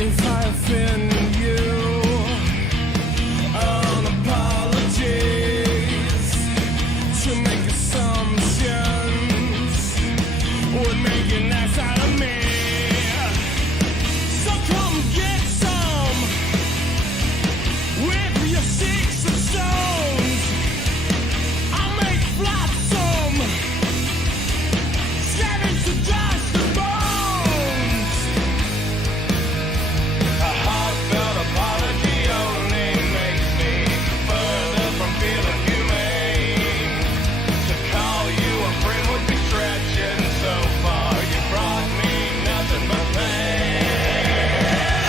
if I offend you. An apologies to make assumptions would make an ass out of me. So come get some with your sticks and stones. I'll make flotsam, scavenge the dust and bones. A heartfelt apology only makes me further from feeling humane. To call you a friend would be stretching so far. You brought me nothing but pain.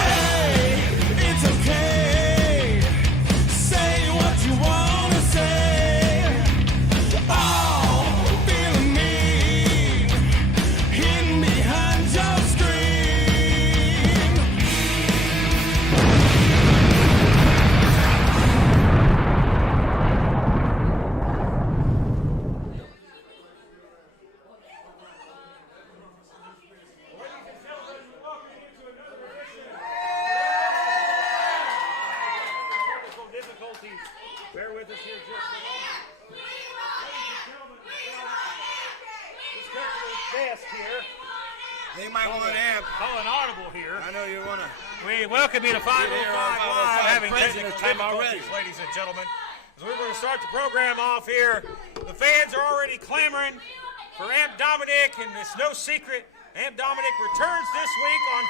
Hey, it's okay. Say what you want to say. Oh, feeling mean, hidden behind your screen. Technical difficulties. Bear with us here just a moment. Ladies and gentlemen, this country is best here. They might want an amp. Call an audible here. I know you want to. We welcome you to 505 Here on Live, 505 having President's technical time already. difficulties, ladies and gentlemen. As we're going to start the program off here, the fans are already clamoring for Amp Dominic, and it's no secret, Amp Dominic returns this week on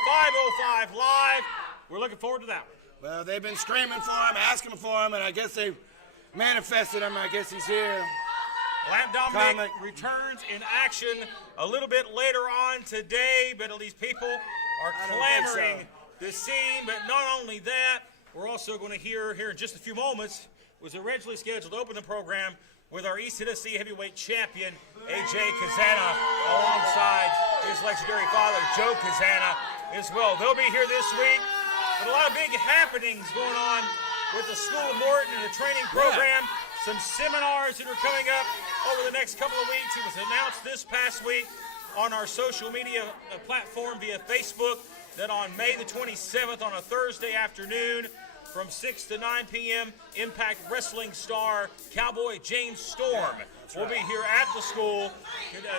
505 Live. We're looking forward to that one. Well, they've been screaming for him, asking for him, and I guess they manifested him. I guess he's here. Amp Dominic returns in action a little bit later on today, but at least people are I don't clamoring think to see him. But not only that, we're also going to hear here in just a few moments, was originally scheduled to open the program with our East Tennessee heavyweight champion, A.J. Kazana, alongside his legendary father, Joe Kazana, as well. They'll be here this week, but a lot of big happenings going on with the School of Morton and the training program. Some seminars that are coming up over the next couple of weeks. It was announced this past week on our social media platform via Facebook that on May the 27th, on a Thursday afternoon, from 6 to 9 p.m., Impact Wrestling star Cowboy James Storm will be here at the school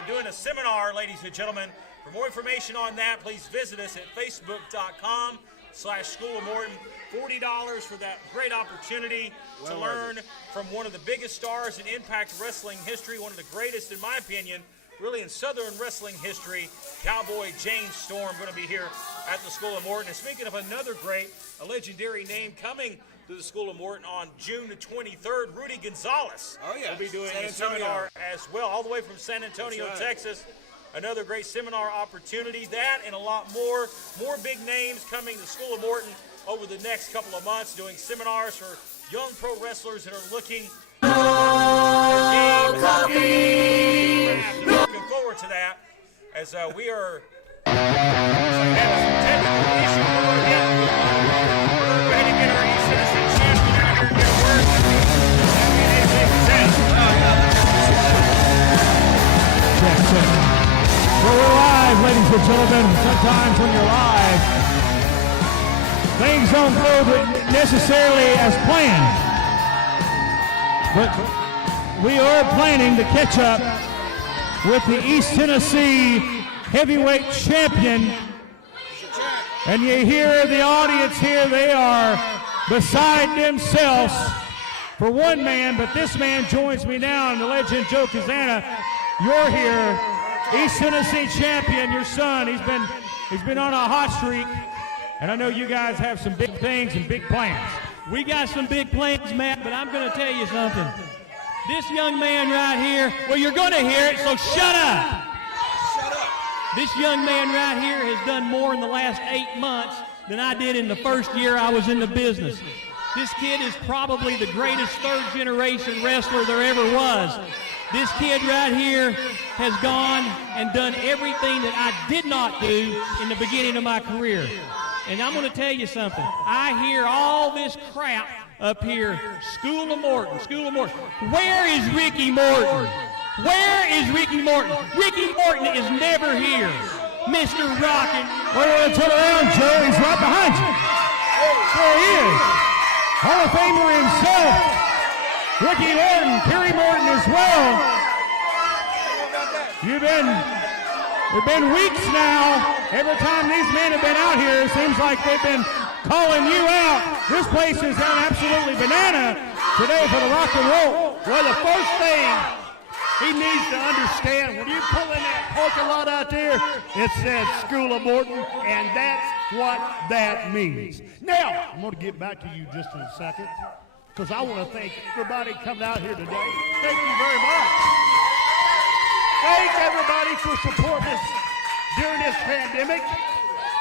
doing a seminar, ladies and gentlemen. For more information on that, please visit us at facebook.com/School of Morton. $40 for that great opportunity to learn from one of the biggest stars in Impact Wrestling history, one of the greatest, in my opinion, really in Southern wrestling history, Cowboy James Storm, going to be here at the School of Morton. And speaking of another great, a legendary name coming to the School of Morton on June the 23rd, Rudy Gonzalez will be doing a seminar as well, all the way from San Antonio, Texas. Another great seminar opportunity. That and a lot more. More big names coming to the School of Morton over the next couple of months, doing seminars for young pro wrestlers that are looking looking forward to that as we are having some technical issues. We're ready to get our East Tennessee champion out here and get a word. Well, we're live, ladies and gentlemen. Sometimes when you're live, things don't go necessarily as planned. But we are planning to catch up with the East Tennessee heavyweight champion. And you hear the audience here, they are beside themselves for one man, but this man joins me now, and the legend Joe Kazana. You're here, East Tennessee champion, your son. He's been on a hot streak, and I know you guys have some big things and big plans. We got some big plans, Matt, but I'm going to tell you something. This young man right here, well, you're going to hear it, so shut up. Shut up. This young man right here has done more in the last 8 months than I did in the first year I was in the business. This kid is probably the greatest third-generation wrestler there ever was. This kid right here has gone and done everything that I did not do in the beginning of my career. And I'm going to tell you something. I hear all this crap up here. School of Morton, School of Morton. Where is Ricky Morton? Where is Ricky Morton? Ricky Morton is never here. Mr. Rockin'. Well, you want to turn around, Joe? He's right behind you. There he is. Hall of Famer himself. Ricky Morton, Kerry Morton as well. It's been weeks now. Every time these men have been out here, it seems like they've been calling you out. This place is gone absolutely banana today for the rock and roll. Well, the first thing he needs to understand, when you pull in that parking lot out there, it says School of Morton, and that's what that means. Now, I'm going to get back to you just in a second, because I want to thank everybody coming out here today. Thank you very much. Thank everybody for supporting us during this pandemic.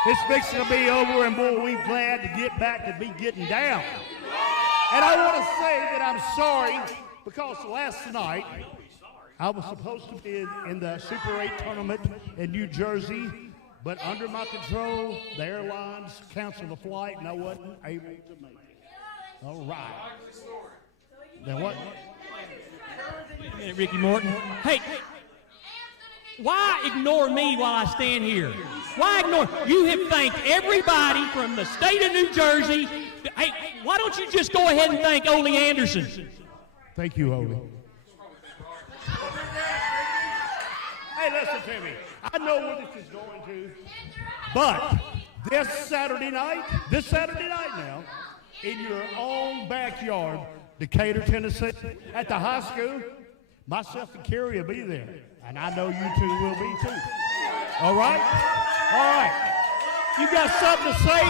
It's fixing to be over, and boy, we're glad to get back to be getting down. And I want to say that I'm sorry, because last night, I was supposed to be in the Super 8 tournament in New Jersey, but under my control, the airlines canceled the flight, and I wasn't able to make it. All right. Then what? Wait a minute, Ricky Morton. Hey, why ignore me while I stand here? Why ignore? You have thanked everybody from the state of New Jersey. Hey, why don't you just go ahead and thank Ole Anderson? Thank you, Ole. Hey, listen to me. I know where this is going to, but this Saturday night now, in your own backyard, Decatur, Tennessee, at the high school, myself and Kerry will be there, and I know you two will be too. All right? All right. You got something to say?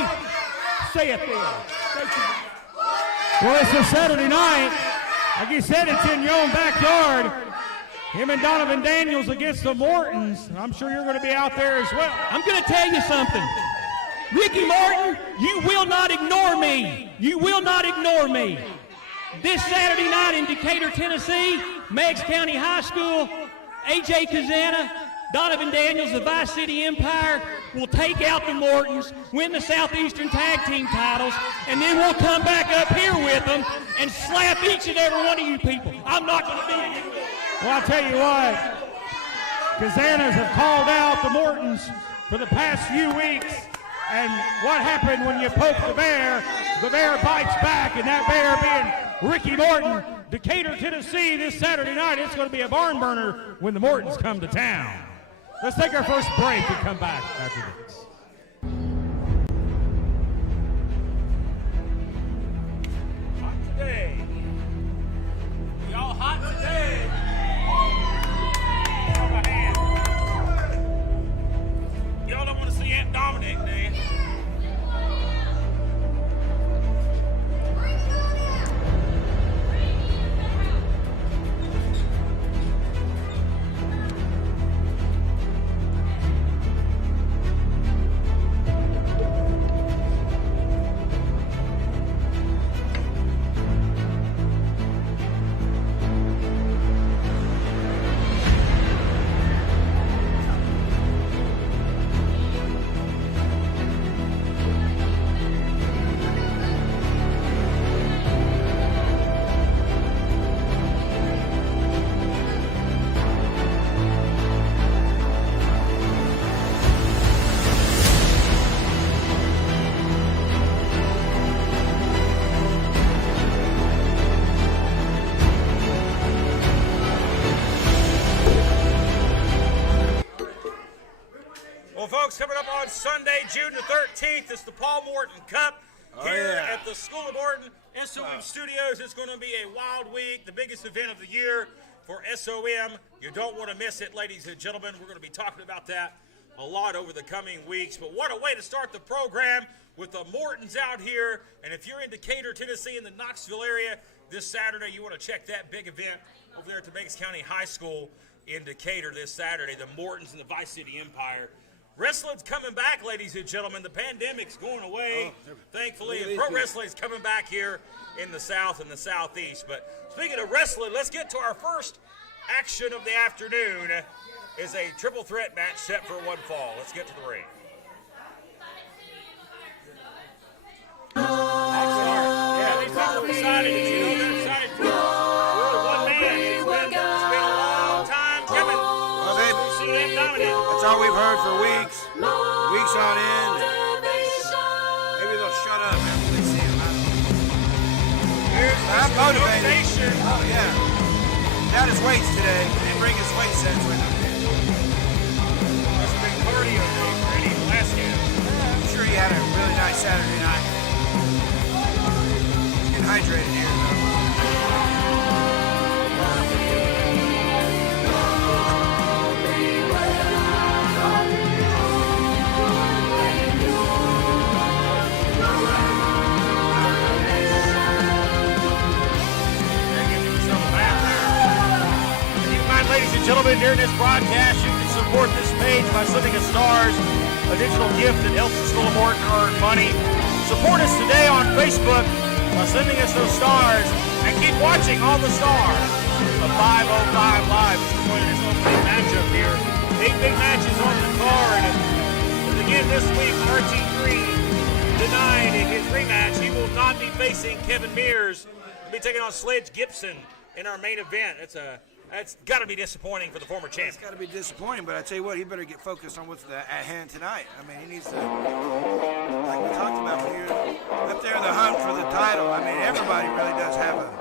Say it then. Thank you. Well, it's a Saturday night. Like you said, it's in your own backyard. Him and Donovan Daniels against the Mortons. I'm sure you're going to be out there as well. I'm going to tell you something. Ricky Morton, you will not ignore me. You will not ignore me. This Saturday night in Decatur, Tennessee, Meigs County High School, A.J. Kazana, Donovan Daniels, the Vice City Empire, will take out the Mortons, win the Southeastern Tag Team titles, and then we'll come back up here with them and slap each and every one of you people. I'm not going to be in you. Well, I'll tell you what, Kazanas have called out the Mortons for the past few weeks, and what happened when you poke the bear bites back, and that bear being Ricky Morton. Decatur, Tennessee, this Saturday night, it's going to be a barn burner when the Mortons come to town. Let's take our first break and come back after this. Hot today. Y'all hot today. Y'all don't want to see Aunt Dominic, do you? Coming up on Sunday, June the 13th, it's the Paul Morton Cup here at the School of Morton SOM Studios. It's going to be a wild week, the biggest event of the year for SOM. You don't want to miss it, ladies and gentlemen. We're going to be talking about that a lot over the coming weeks. But what a way to start the program with the Mortons out here. And if you're in Decatur, Tennessee, in the Knoxville area this Saturday, you want to check that big event over there at the Meigs County High School in Decatur this Saturday, the Mortons and the Vice City Empire. Wrestling's coming back, ladies and gentlemen. The pandemic's going away, thankfully, and pro wrestling's coming back here in the South and the Southeast. But speaking of wrestling, let's get to our first action of the afternoon. Is a triple threat match set for one fall. Let's get to the ring. Yeah, these people decided, they're excited for one man. It's been a long time coming. We've seen that dominant. That's all we've heard for weeks on end. Maybe they'll shut up after they see him. I'm motivated. Oh, yeah. Got his weights today. He didn't bring his weight sets with him. That's a big cardio day for Eddie Velasquez. I'm sure he had a really nice Saturday night. He's getting hydrated here, though. Ladies and gentlemen, during this broadcast, you can support this page by sending us stars, a digital gift that helps the School of Morton earn money. Support us today on Facebook by sending us those stars, and keep watching all the stars of 505 Live. This is one of this opening matchup here. 8 big matches on the card. And again, this week, RT3 denied in his rematch. He will not be facing Kevin Mears. He'll be taking on Sledge Gibson in our main event. That's got to be disappointing for the former champ. It's got to be disappointing, but I tell you what, he better get focused on what's at hand tonight. I mean, he needs to, like we talked about, when you're up there in the hunt for the title, I mean, everybody really does have a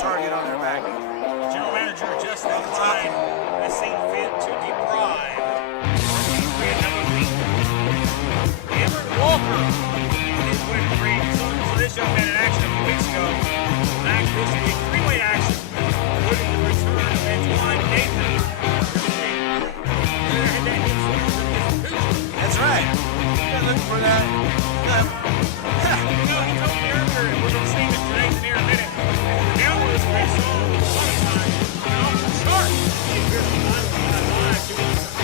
target on their back. General Manager Justin Klein has seen fit to deprive Everett Walker in his win free. So this young man in action a few weeks ago. Back this week, three-way action. Including the return of Antoine Nathan. That's right. You're looking for that. He told me earlier, we're going to see Mr. Nathan here in a minute. The Cowboys face on a lot of times. Off the chart.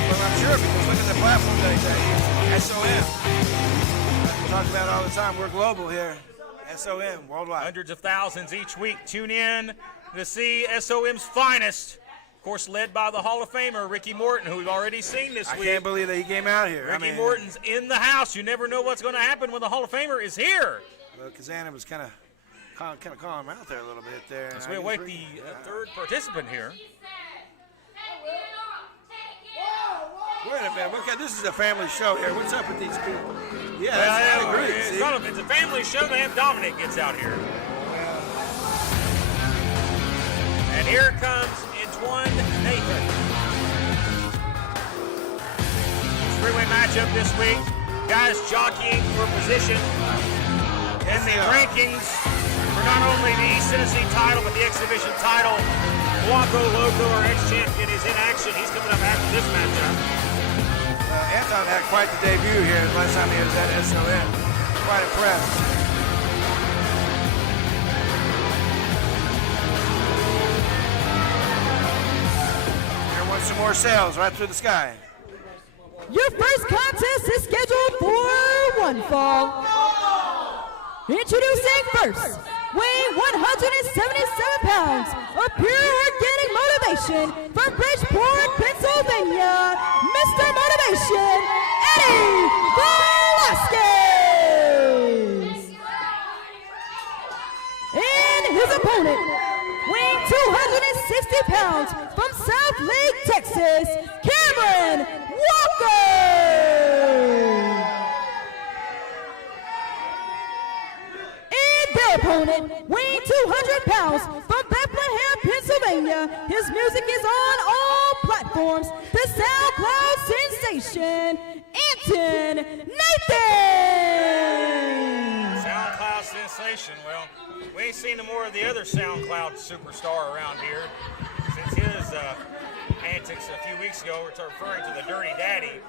Well, I'm sure, because look at the platform that he's at. SOM. We talk about it all the time. We're global here. SOM, worldwide. Hundreds of thousands each week tune in to see SOM's finest. Of course, led by the Hall of Famer, Ricky Morton, who we've already seen this week. I can't believe that he came out here. Ricky Morton's in the house. You never know what's going to happen when the Hall of Famer is here. Well, Kazana was kind of calling him out there a little bit there. As we await the third participant here. Wait a minute. Okay, this is a family show here. What's up with these people? Yeah, Well, I agree. it's a family show. They have Dominic gets out here. And here comes Antoine Nathan. Three-way matchup this week. Guys jockeying for position in the rankings for not only the East Tennessee title, but the exhibition title. Blanco Loco, our ex-champion, is in action. He's coming up after this matchup. Anton had quite the debut here last time he was at SOM. Quite impressed. Here wants some more sales right through the sky. Your first contest is scheduled for one fall. Introducing first, weighing 177 pounds of pure organic motivation from Bridgeport, Pennsylvania, Mr. Motivation, Eddie Velasquez. And his opponent, weighing 260 pounds from South Lake, Texas, Cameron Walker. Their opponent, weighing 200 pounds from Bethlehem, Pennsylvania. His music is on all platforms. The SoundCloud sensation, Anton Nathan. SoundCloud sensation. Well, we ain't seen no more of the other SoundCloud superstar around here since his antics a few weeks ago. We're referring to the Dirty Daddy,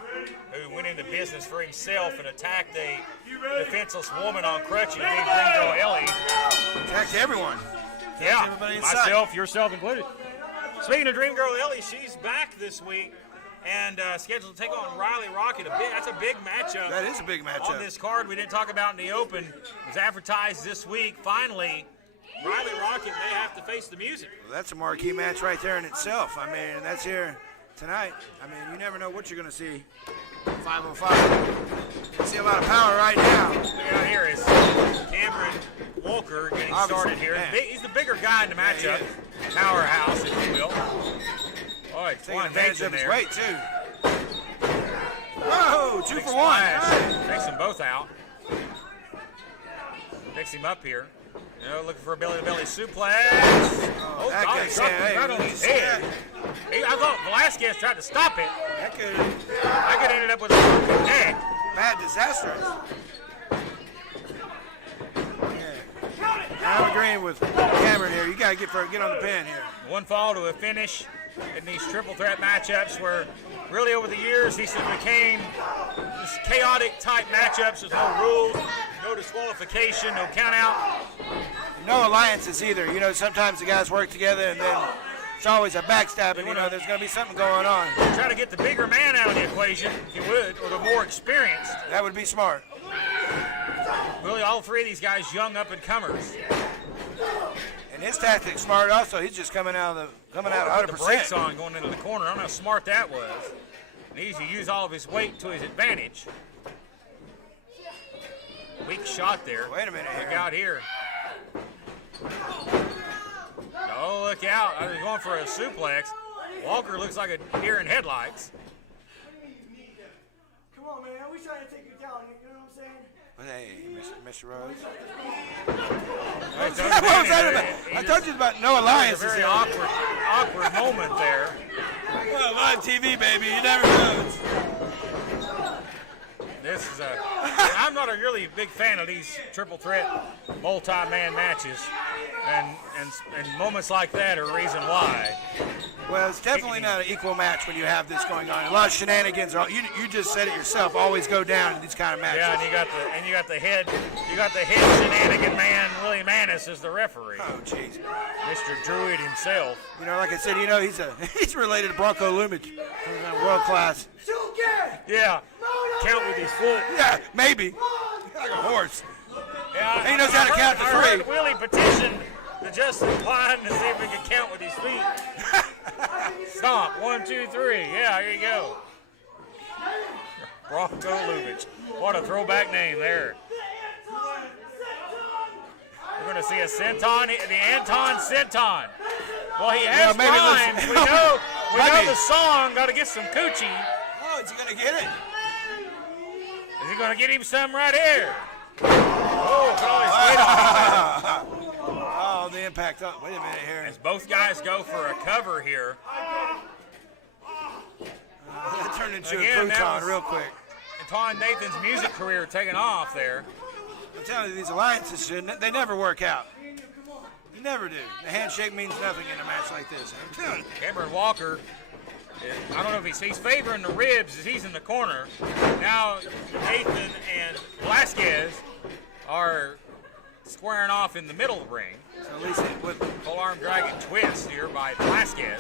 who went into business for himself and attacked a defenseless woman on crutches named Dream Girl Ellie. Attacked everyone. Yeah, everybody inside. myself, yourself included. Speaking of Dream Girl Ellie, she's back this week and scheduled to take on Riley Rocket. That's a big matchup. That is a big matchup. On this card we didn't talk about in the open. It was advertised this week. Finally, Riley Rocket may have to face the music. Well, that's a marquee match right there in itself. I mean, that's here tonight. I mean, you never know what you're going to see. 505. You see a lot of power right now. Look out here is Cameron Walker getting started here. Man. He's the bigger guy in the matchup. Yeah, Powerhouse, if you will. Oh, it's Taking one advantage Nathan of his there. weight, too. Oh, 2 for 1. Splash. Takes them both out. Picks him up here. Looking for a belly-to-belly suplex. Oh, that God, guy he dropped said, him right on his head. I thought Velasquez tried to stop it. That could I could end up with a broken neck. bad disastrous. I'm agreeing with Cameron here. You got to get on the pin here. One fall to a finish in these triple threat matchups where really over the years these became just chaotic type matchups. There's no rules, no disqualification, no count out. No alliances either. Sometimes the guys work together and then it's always a backstabbing. There's going to be something going on. Try to get the bigger man out of the equation, if you would, or the more experienced. That would be smart. Really, all three of these guys young up-and-comers. And his tactic's smart also. He's just coming out 100%. The brakes on going into the corner. I don't know how smart that was. He needs to use all of his weight to his advantage. Weak shot there. Wait a minute here. Look out here. Oh, look out. I was going for a suplex. Walker looks like a deer in headlights. Come on, man. We trying to take you down. You know what I'm saying? Hey, Mr. Rose. What was that about? I told you about no It was alliances a very here. awkward moment there. Well, live TV, baby. You never know. This is I'm not a really big fan of these triple threat multi-man matches, and moments like that are a reason why. Well, it's definitely not an equal match when you have this going on. A lot of shenanigans. You just said it yourself. Always go down in these kind of matches. Yeah, and you got the head shenanigan man, Willie Manis, as the referee. Oh, jeez. Mr. Druid himself. Like I said, he's related to Bronco Lumage, world class. Yeah, count with his foot. Yeah, maybe. Like a horse. Yeah, He knows how to count to I heard three. Willie petitioned to Justin Klein to see if he could count with his feet. Stomp, 1, 2, 3. Yeah, here you go. Bronco Lumage. What a throwback name there. We're going to see a senton, the Anton Senton. Well, he has maybe rhymes. We know the song, got to get some coochie. Oh, is he going to get it? Is he going to get him some right here? Oh, put all his weight on. Oh, the impact. Oh, wait a minute here. As both guys go for a cover here. That turned into Again, a that crouton was- real quick. Anton Nathan's music career taking off there. I'm telling you, these alliances, they never work out. They never do. The handshake means nothing in a match like this. I'm telling you. Cameron Walker, I don't know if he's favoring the ribs as he's in the corner. Now Nathan and Velasquez are squaring off in the middle of the ring. So at least it would. Full arm dragon twist here by Velasquez.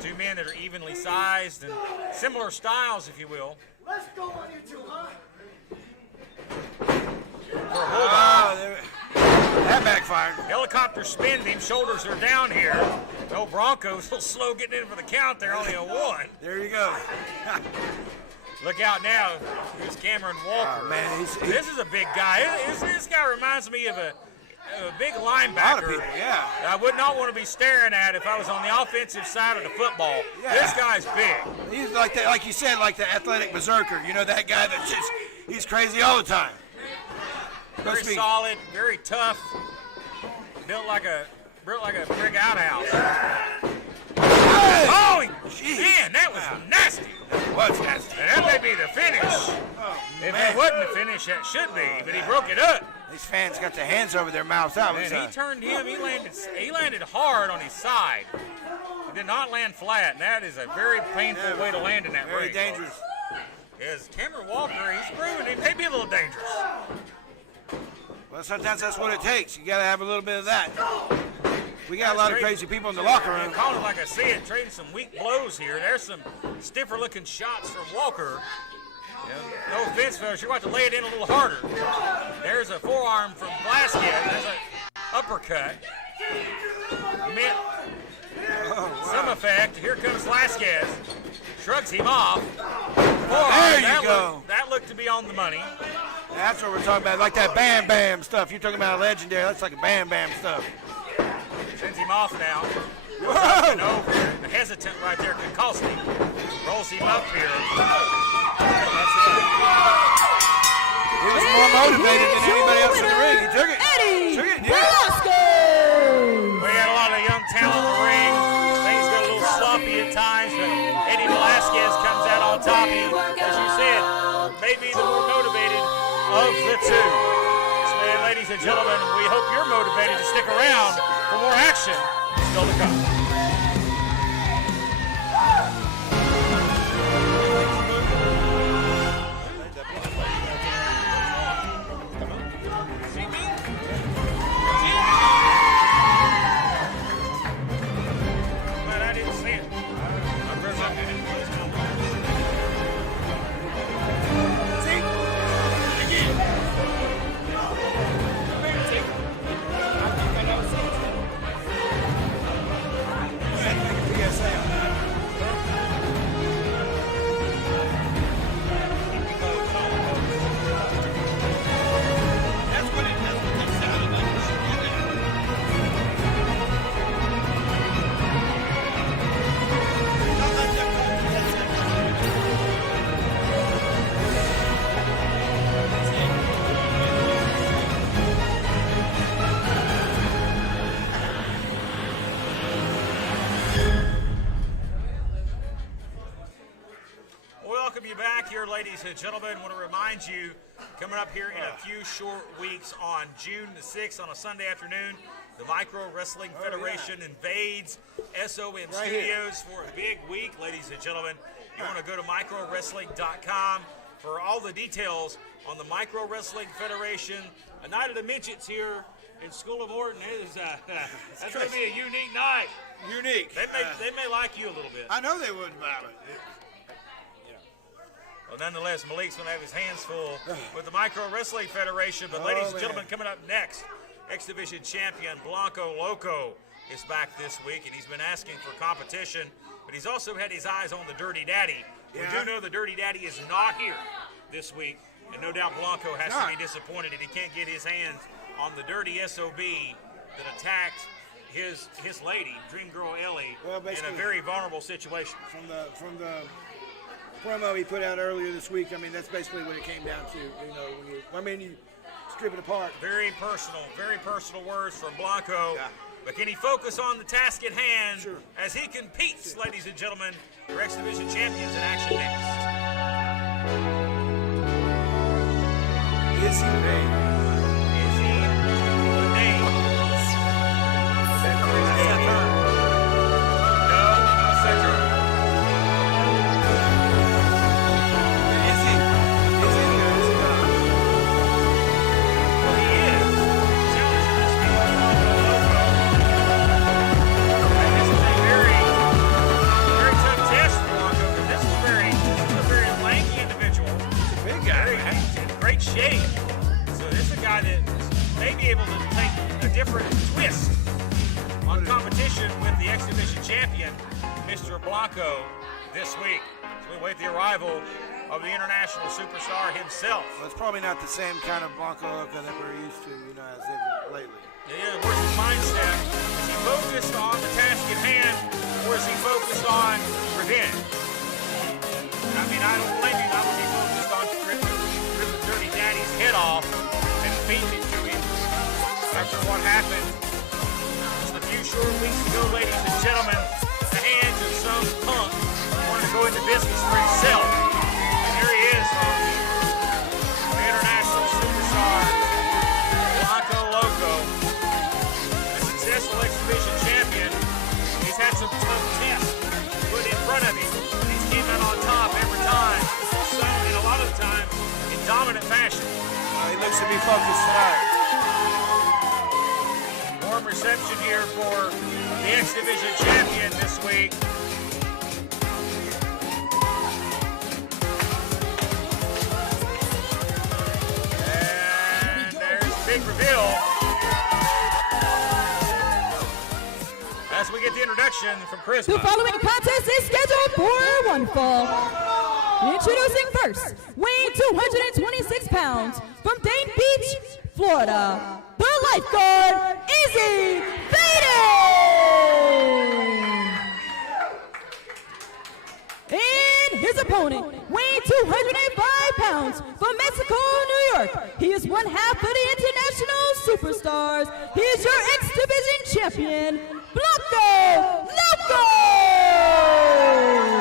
Two men that are evenly sized and similar styles, if you will. Let's go on you two, huh? That backfired. Helicopter spinned him, shoulders are down here. No Broncos, a little slow getting in for the count there, only a 1. There you go. Look out now, here's Cameron Walker. Oh, man, This is a big guy. This guy reminds me of a big a linebacker. lot of people, yeah. I would not want to be staring at if I was on the offensive side of the football. Yeah. This guy's big. He's like that, like you said, like the athletic berserker. That guy that's just, he's crazy all the time. Very Must be- solid, very tough. Built like a brick outhouse. Hey! Oh, Jeez. man, that was nasty. What's nasty? And that may be the finish. Oh, If man. it wasn't the finish, that should be. But he broke it up. These fans got their hands over their mouths. That was, And he turned him. He landed hard on his side. He did not land flat, and that is a very painful way to land in that very ring. dangerous. Is Cameron Walker? He's proven he may be a little dangerous. Well, sometimes that's what it takes. You got to have a little bit of that. We got a lot of crazy people in the locker room. Calling it like I see it, trading some weak blows here. There's some stiffer looking shots from Walker. No offense, fellas, you're about to lay it in a little harder. There's a forearm from Velasquez. There's an uppercut. Meant some effect. Here comes Velasquez. Shrugs him off. Forearm. There you go. That looked to be on the money. That's what we're talking about, like that Bam Bam stuff. You're talking about legendary. That's like a Bam Bam stuff. Sends him off now. Goes up and over. The hesitant right there, Kukalski, rolls him up here. That's it. He was more motivated than anybody else in the ring. He took it. Took it, yeah. We had a lot of young talent in the ring. Things got a little sloppy at times, but Eddie Velasquez comes out on top. He, as you said, may be the more motivated of the two. So, ladies and gentlemen, we hope you're motivated to stick around for more action still to come. Ladies and gentlemen, I want to remind you, coming up here in a few short weeks on June the 6th on a Sunday afternoon, the Micro Wrestling Federation invades SOM Studios for a big week, ladies and gentlemen. You want to go to microwrestling.com for all the details on the Micro Wrestling Federation. A night of the midgets here in School of Morton. That's going to be a unique night. Unique. They may like you a little bit. I know they would, Bob. Well, nonetheless, Malik's going to have his hands full with the Micro Wrestling Federation. But ladies and gentlemen, coming up next, X Division champion Blanco Loco is back this week, and he's been asking for competition. But he's also had his eyes on the Dirty Daddy. We do know the Dirty Daddy is not here this week, and no doubt Blanco has to be disappointed if he can't get his hands on the Dirty SOB that attacked his lady, Dream Girl Ellie, in a very vulnerable situation. From the promo he put out earlier this week, I mean, that's basically what it came down to. You know, you strip it apart. Very personal words from Blanco. Yeah. But can he focus on the task at hand as he competes, ladies and gentlemen, for X Division champions in action next? Is he ready? Is he the name? Shape. So this is a guy that may be able to take a different twist on competition with the X Division champion, Mr. Blanco, this week. So we wait the arrival of the international superstar himself. Well, it's probably not the same kind of Blanco Loco that we're used to, as of lately. Yeah, where's his mindset? Is he focused on the task at hand, or is he focused on revenge? I mean, I don't blame him. I would be focused on ripping the Dirty Daddy's head off and feeding it to him after what happened just a few short weeks ago, ladies and gentlemen. The hands of some punk who wanted to go into business for himself. And here he is, the international superstar, Blanco Loco, the successful X Division champion. He's had some tough tests put in front of him. He's came out on top every time, and a lot of the time in dominant fashion. He looks to be focused tonight. Warm reception here for the X Division champion this week. And there's the big reveal. As we get the introduction from Charisma. The following contest is scheduled for one fall. Introducing first, weighing 226 pounds, from Dayton Beach, Florida, the lifeguard, Izzy Fading. And his opponent, weighing 205 pounds, from Mexico, New York. He is one half of the International Superstars. He is your X-Division champion, Blanco Loco.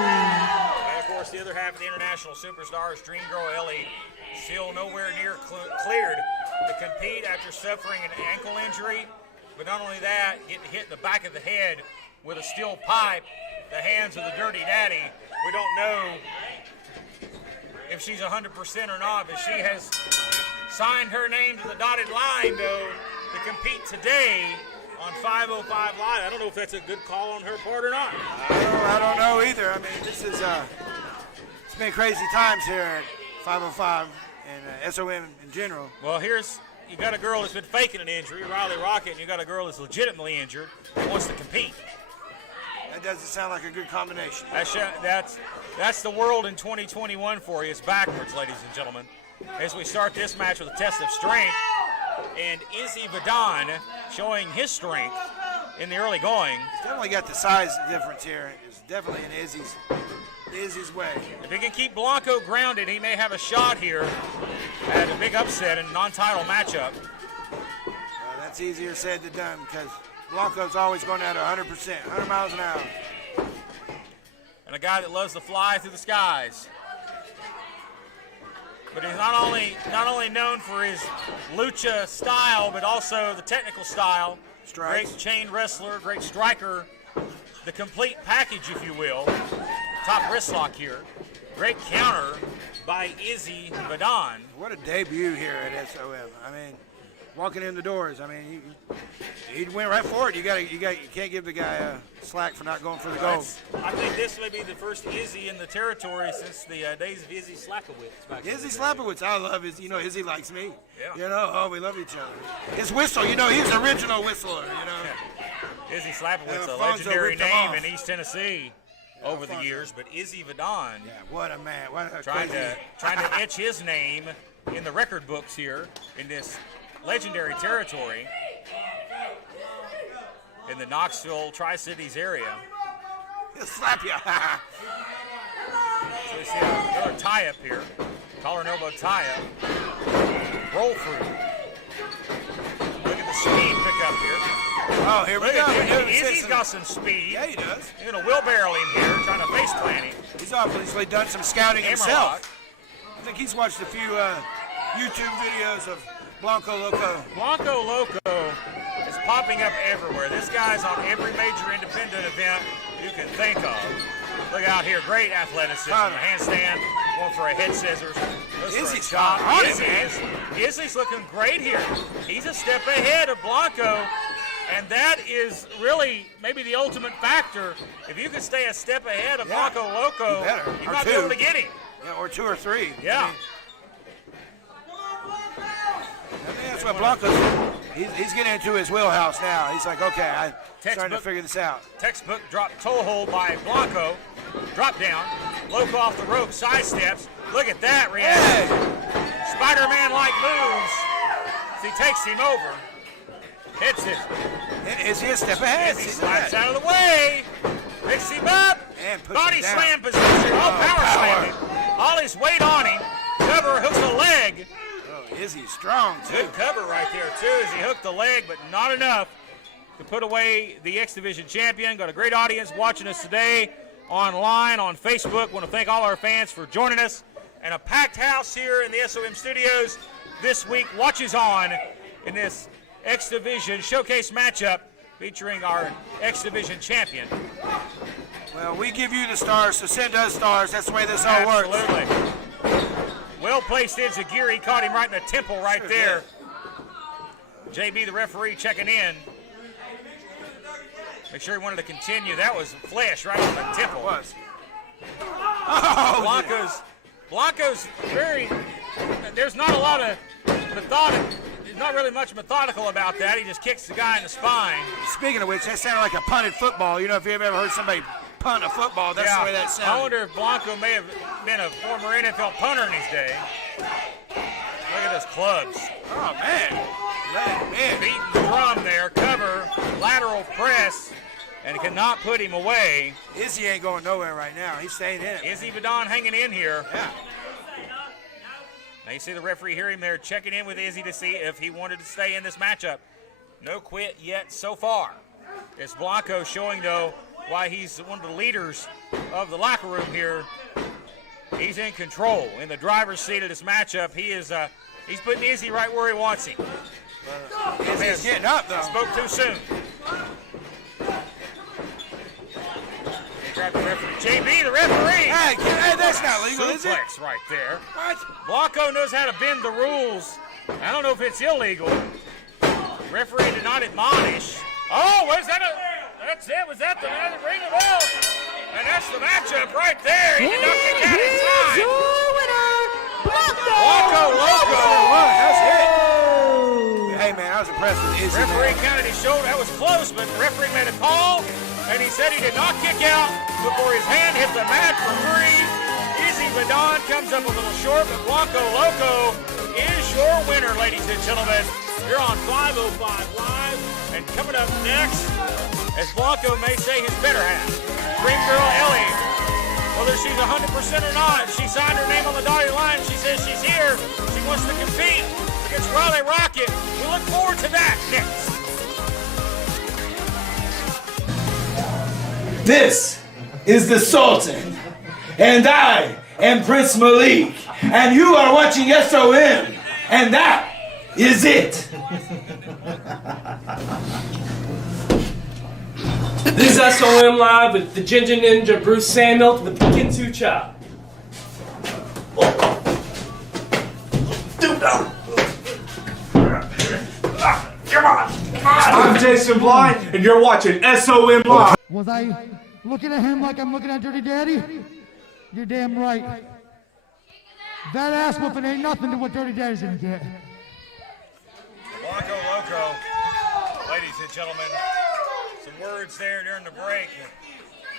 And of course, the other half of the International Superstars, Dream Girl Ellie, still nowhere near cleared to compete after suffering an ankle injury. But not only that, getting hit in the back of the head with a steel pipe, the hands of the Dirty Daddy. We don't know if she's 100% or not, but she has signed her name to the dotted line, though, to compete today on 505 Live. I don't know if that's a good call on her part or not. I don't know either. I mean, this is it's been crazy times here at 505 and SOM in general. Well, you got a girl that's been faking an injury, Riley Rocket, and you got a girl that's legitimately injured and wants to compete. That doesn't sound like a good combination. That's the world in 2021 for you. It's backwards, ladies and gentlemen. As we start this match with a test of strength, and Izzy Vidon showing his strength in the early going. He's definitely got the size difference here. It's definitely in Izzy's way. If he can keep Blanco grounded, he may have a shot here at a big upset in a non-title matchup. That's easier said than done because Blanco's always going at 100%, 100 miles an hour. And a guy that loves to fly through the skies. But he's not only known for his lucha style, but also the technical style. Strikes. Great chain wrestler, great striker, the complete package, if you will. Top wrist lock here. Great counter by Izzy Vidon. What a debut here at SOM. I mean, walking in the doors. I mean, he went right for it. You can't give the guy slack for not going for the goal. I think this may be the first Izzy in the territory since the days of Izzy Slapowitz. Izzy Slapowitz, I love Izzy. You know, Izzy likes me. Yeah. You know, we love each other. His whistle, he's the original whistler. You know. Izzy Slapowitz, a Alfonso legendary ripped him name off. in East Tennessee over the years, but Izzy Vidon. Yeah, what a man. What a trying crazy. to etch his name in the record books here in this legendary territory in the Knoxville Tri-Cities area. He'll slap you. So we see another tie-up here. Collar and elbow tie-up. Roll through. Look at the speed pickup here. Oh, here we Look go. at him. Izzy's got some speed. Yeah, he does. You're going to wheelbarrow him here, trying to face plant him. He's obviously done some scouting Hammerlock. himself. I think he's watched a few YouTube videos of Blanco Loco. Blanco Loco is popping up everywhere. This guy's on every major independent event you can think of. Look out here, great athleticism. A handstand, going for a head scissors. Izzy's shot. on it, man. Izzy's looking great here. He's a step ahead of Blanco, and that is really maybe the ultimate factor. If you can stay a step ahead of Blanco Loco, You better. you Or might be two. able to get him. Yeah, or 2 or 3. Yeah. I think that's what Blanco's. He's getting into his wheelhouse now. He's like, okay, I'm starting to figure this out. Textbook drop toe hold by Blanco. Drop down. Loco off the rope, side steps. Look at that reaction. Hey! Spider-Man-like moves. As he takes him over. Hits it. Is he a step ahead? As he slides out of the way. Picks him up. And puts Body him down. slam position. Oh, power slam him. All his weight on him. Cover, hooks the leg. Oh, Izzy's strong, too. Good cover right there, too, as he hooked the leg, but not enough to put away the X Division champion. Got a great audience watching us today online on Facebook. Want to thank all our fans for joining us. And a packed house here in the SOM studios this week. Watches on in this X Division showcase matchup featuring our X Division champion. Well, we give you the stars, so send us stars. That's the way this all works. Absolutely. Well-placed Enzagiri caught him right in the temple right there. JB, the referee, checking in. Make sure he wanted to continue. That was flesh right in the temple. It was. Oh, Blanco's very, there's not a lot of there's not really much methodical about that. He just kicks the guy in the spine. Speaking of which, that sounded like a punted football. You know, if you've ever heard somebody punt a football, that's the way that sounded. I wonder if Blanco may have been a former NFL punter in his day. Look at the has clubs. Oh, man. Let him in. Beating the drum there, cover, lateral press, and cannot put him away. Izzy ain't going nowhere right now. He's staying in it. Izzy Vidon hanging in here. Yeah. Now you see the referee hear him there checking in with Izzy to see if he wanted to stay in this matchup. No quit yet so far. It's Blanco showing, though, why he's one of the leaders of the locker room here. He's in control, in the driver's seat of this matchup. He is he's putting Izzy right where he wants him. Izzy's getting up, though. Spoke too soon. He grabbed the referee. JB, the referee. Hey, that's not legal, is it? Suplex right there. What? Blanco knows how to bend the rules. I don't know if it's illegal. Referee did not admonish. Oh, was that that's it? Was that the ring of bell? And that's the matchup right there. He did not kick out in time. Your winner, Blanco. Blanco Loco. That's it. Hey, man, I was impressed with Izzy. Referee counted his shoulder. That was close, but the referee made a call, and he said he did not kick out before his hand hit the mat for 3. Izzy Vidon comes up a little short, but Blanco Loco is your winner, ladies and gentlemen. You're on 505 Live, and coming up next, as Blanco may say his better half, Dream Girl Ellie. Whether she's 100% or not, she signed her name on the dotted line. She says she's here. She wants to compete against Riley Rocket. We look forward to that next. This is the Sultan, and I am Prince Malik, and you are watching SOM, and that is it. This is SOM Live with the Ginger Ninja Bruce Samuel with the Kinsu Chop. Come on. I'm Jason Blind, and you're watching SOM Live. Was I looking at him like I'm looking at Dirty Daddy? You're damn right. That ass whooping ain't nothing to what Dirty Daddy's gonna get. Blanco Loco, ladies and gentlemen, some words there during the break.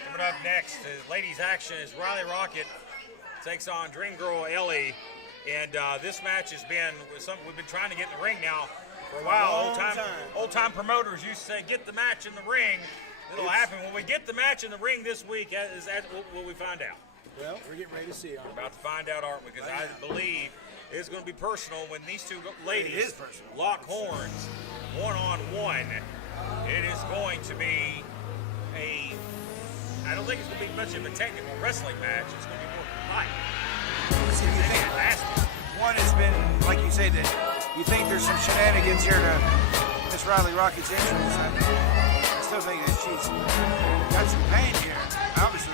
Coming up next, ladies' action is Riley Rocket takes on Dream Girl Ellie, and this match has been something we've been trying to get in the ring now for a while. Old time promoters used to say, "Get the match in the ring." It'll happen when we get the match in the ring this week. Is that what we find out? Well, we're getting ready to see it. We're about to find out, aren't we? Because I believe it's going to be personal when these two ladies lock horns one-on-one. It is going to be I don't think it's going to be much of a technical wrestling match. It's going to be more fight. One has been, like you say, that you think there's some shenanigans here to Miss Riley Rocket's entrance. I still think that she's got some pain here, obviously.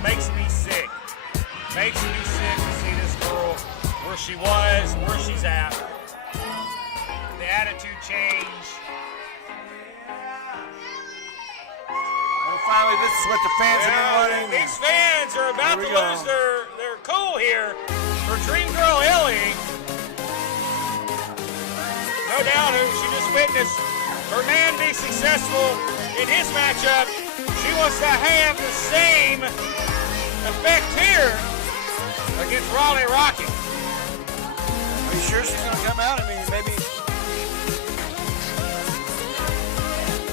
Makes me sick to see this girl where she was, where she's at. The attitude change. Well, finally, this is what the fans have been wanting. These fans are about to lose their cool here for Dream Girl Ellie. No doubt she just witnessed her man be successful in his matchup. She wants to have the same effect here against Riley Rocket. Are you sure she's going to come out? I mean, maybe.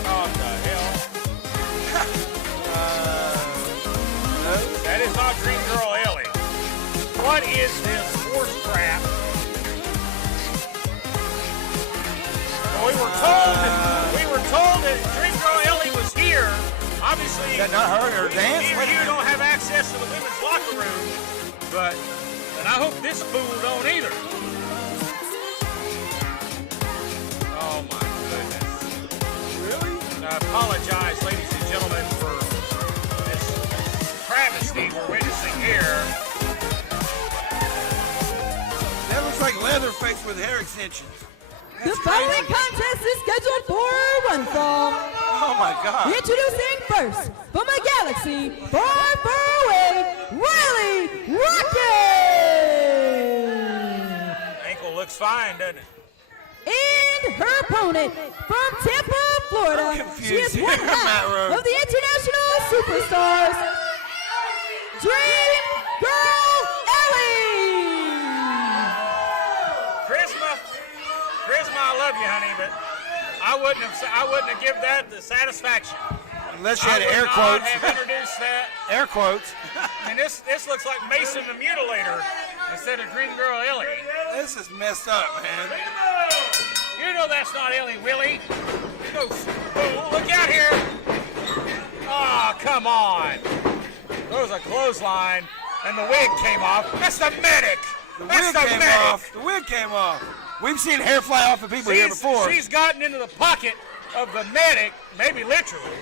Oh, the hell. No. That is not Dream Girl Ellie. What is this horse crap? We were told that Dream Girl Ellie was here. Obviously, is that not her or dance? You don't have access to the women's locker room, and I hope this fool don't either. Oh my goodness! Really? And I apologize, ladies and gentlemen, for this travesty we're witnessing here. That looks like Leatherface with hair extensions. The following contest is scheduled for one fall. my God. Introducing first, from a galaxy far, far away, Riley Rocket! Ankle looks fine, doesn't it? And her opponent from Tampa, Florida. She is confused one here, half Matt Rose. of the International Superstars, Dream Girl Ellie! Charisma, I love you, honey, but I wouldn't have given that the satisfaction. Unless you had I would air not quotes. have introduced that. Air quotes. I mean, this looks like Mason the Mutilator instead of Dream Girl Ellie. This is messed up, man. You know that's not Ellie, Willie. Go, look out here. Oh, come on. There was a clothesline, and the wig came off. That's the medic. The That's wig the came medic. off. The wig came off. We've seen hair fly off of people here before. She's gotten into the pocket of the medic, maybe literally.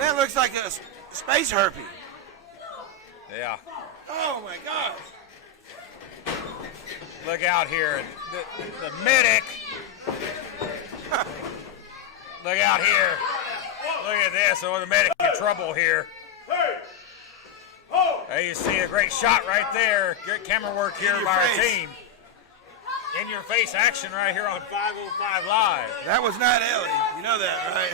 That looks like a space herpy. Yeah. Oh my God. Look out here. The medic. Look out here. Look at this. Oh, the medic in trouble here. Hey, you see a great shot right there. Good camera work here by our team. In your face action right here on 505 Live. That was not Ellie. You know that, right?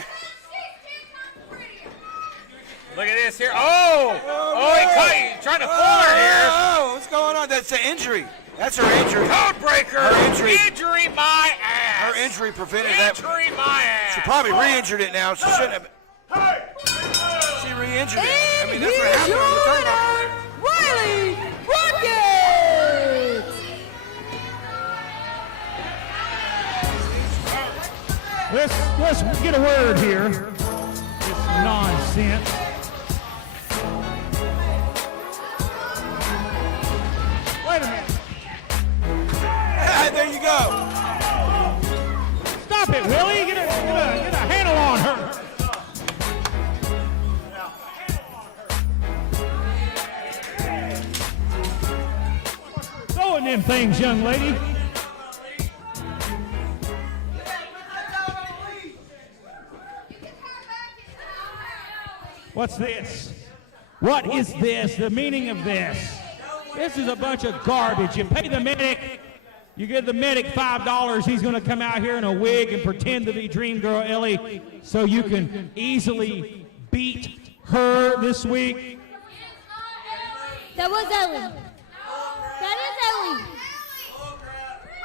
Look at this here. Oh, he caught you. Trying to fool her here. Oh, what's going on? That's an injury. That's her injury. Codebreaker. Her injury. Injury my ass. Her injury prevented that. Injury my ass. She probably re-injured it now. She shouldn't have. She re-injured it. I mean, that's what happened on the turnbuckle. Riley Rocket! Let's get a word here. It's nonsense. Wait a minute. There you go. Stop it, Willie. Get a handle on her. Throwing them things, young lady. What's this? What is this? The meaning of this? This is a bunch of garbage. You pay the medic, you give the medic $5, he's going to come out here in a wig and pretend to be Dream Girl Ellie so you can easily beat her this week. That was Ellie. That is Ellie.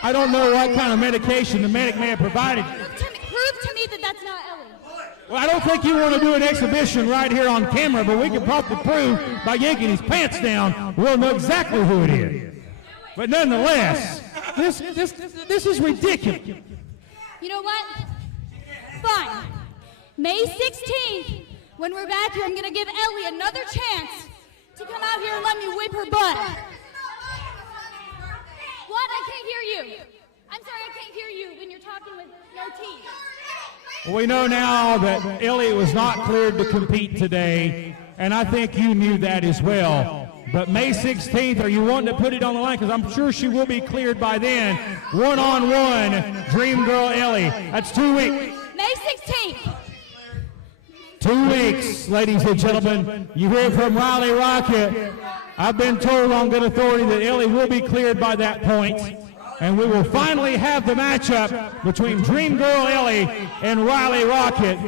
I don't know what kind of medication the medic may have provided. Prove to me that that's not Ellie. Well, I don't think you want to do an exhibition right here on camera, but we can probably prove by yanking his pants down, we'll know exactly who it is. But nonetheless, this is ridiculous. You know what? Fine. May 16th, when we're back here, I'm going to give Ellie another chance to come out here and let me whip her butt. What? I can't hear you. I'm sorry, I can't hear you when you're talking with no teeth. We know now that Ellie was not cleared to compete today, and I think you knew that as well. But May 16th, are you wanting to put it on the line? Because I'm sure she will be cleared by then. One-on-one, Dream Girl Ellie. That's 2 weeks. May 16th. 2 weeks, ladies and gentlemen. You hear from Riley Rocket. I've been told on good authority that Ellie will be cleared by that point. And we will finally have the matchup between Dream Girl Ellie and Riley Rocket.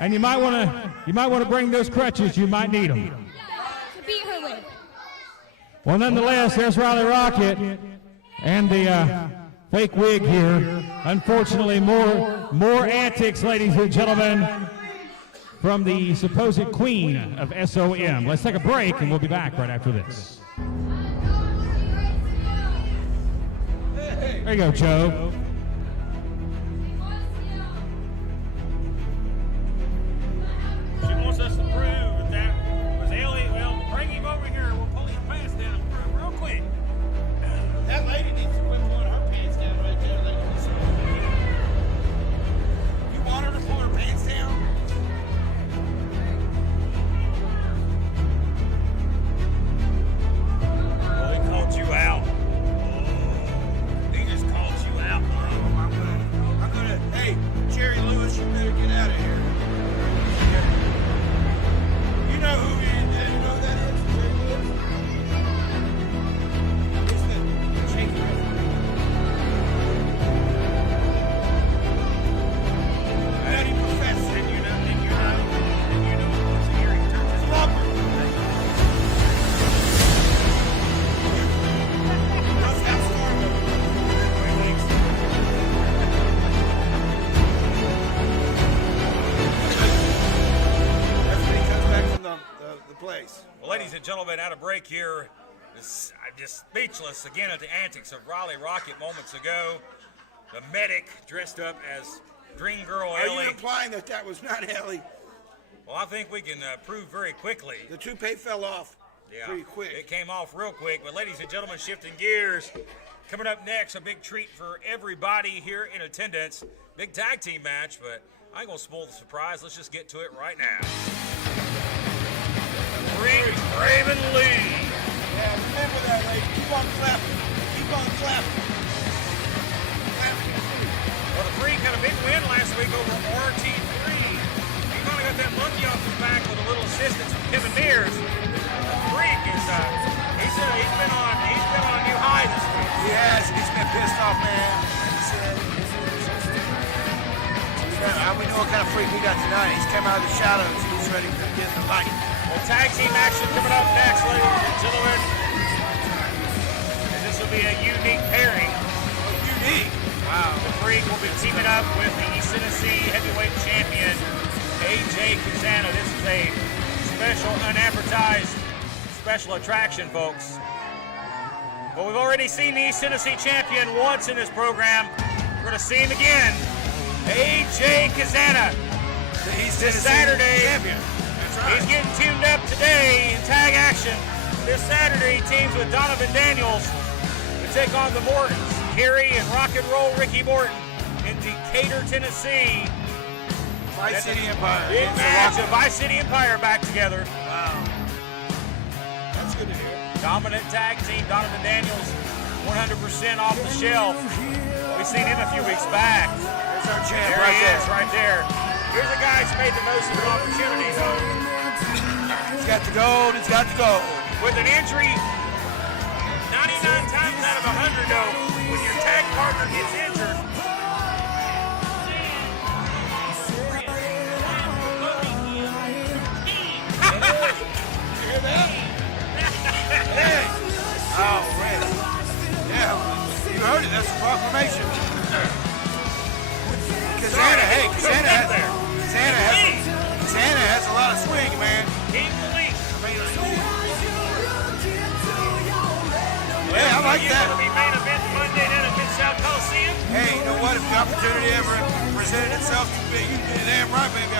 And you might want to bring those crutches. You might need them. To beat her with. Well, nonetheless, there's Riley Rocket and the fake wig here. Unfortunately, more antics, ladies and gentlemen, from the supposed queen of SOM. Let's take a break, and we'll be back right after this. There you go, Joe. She wants us to prove that that was Ellie. Well, bring him over here. We'll pull his pants down real quick. That lady needs to quit pulling her pants down right there. You want her to pull her pants down? Well, he called you out. He just called you out. place. Well, ladies and gentlemen, at a break here, I'm just speechless again at the antics of Riley Rocket moments ago. The medic dressed up as Green Girl Are Ellie. you implying that that was not Ellie? Well, I think we can prove very quickly. The toupee fell off pretty quick. It came off real quick. But ladies and gentlemen, shifting gears, coming up next, a big treat for everybody here in attendance. Big tag team match, but I ain't gonna spoil the surprise. Let's just get to it right now. Raven Lee. Yeah, remember that, lady. Keep on clapping. Keep on clapping. Well, the Freak had a big win last week over RT3. He finally got that monkey off his back with a little assistance from Kevin Mears. The Freak is he's been on a new high this week. He has. He's been pissed off, man. We know what kind of freak we got tonight. He's come out of the shadows. He's ready to get the light. Well, tag team action coming up next, ladies and gentlemen. And this will be a unique pairing. Unique? Wow. The Freak will be teaming up with the East Tennessee heavyweight champion, AJ Kazana. This is a special, unadvertised, special attraction, folks. Well, we've already seen the East Tennessee champion once in this program. We're going to see him again. AJ Kazana. This Saturday. Champion. That's right. He's getting tuned up today in tag action. This Saturday, he teams with Donovan Daniels to take on the Mortons. Kerry and Rock and Roll Ricky Morton in Decatur, Tennessee. Vice City Empire. Big match of Vice City Empire back together. Wow. That's good to hear. Dominant tag team. Donovan Daniels, 100% off the shelf. We've seen him a few weeks back. There's our champ There right he there. is, right there. Here's a guy who's made the most of an opportunity, though. He's got the gold. He's got the gold. With an injury, 99 times out of 100, though, when your tag partner gets injured, You hear that? Hey. Oh, really? Yeah. You heard it. That's a proclamation. Kazana has a lot of swing, man. King Malik. Yeah, I like that. Be main event Monday night at Mid-South Coliseum. Hey, you know what? If the opportunity ever presented itself, you did damn right, baby.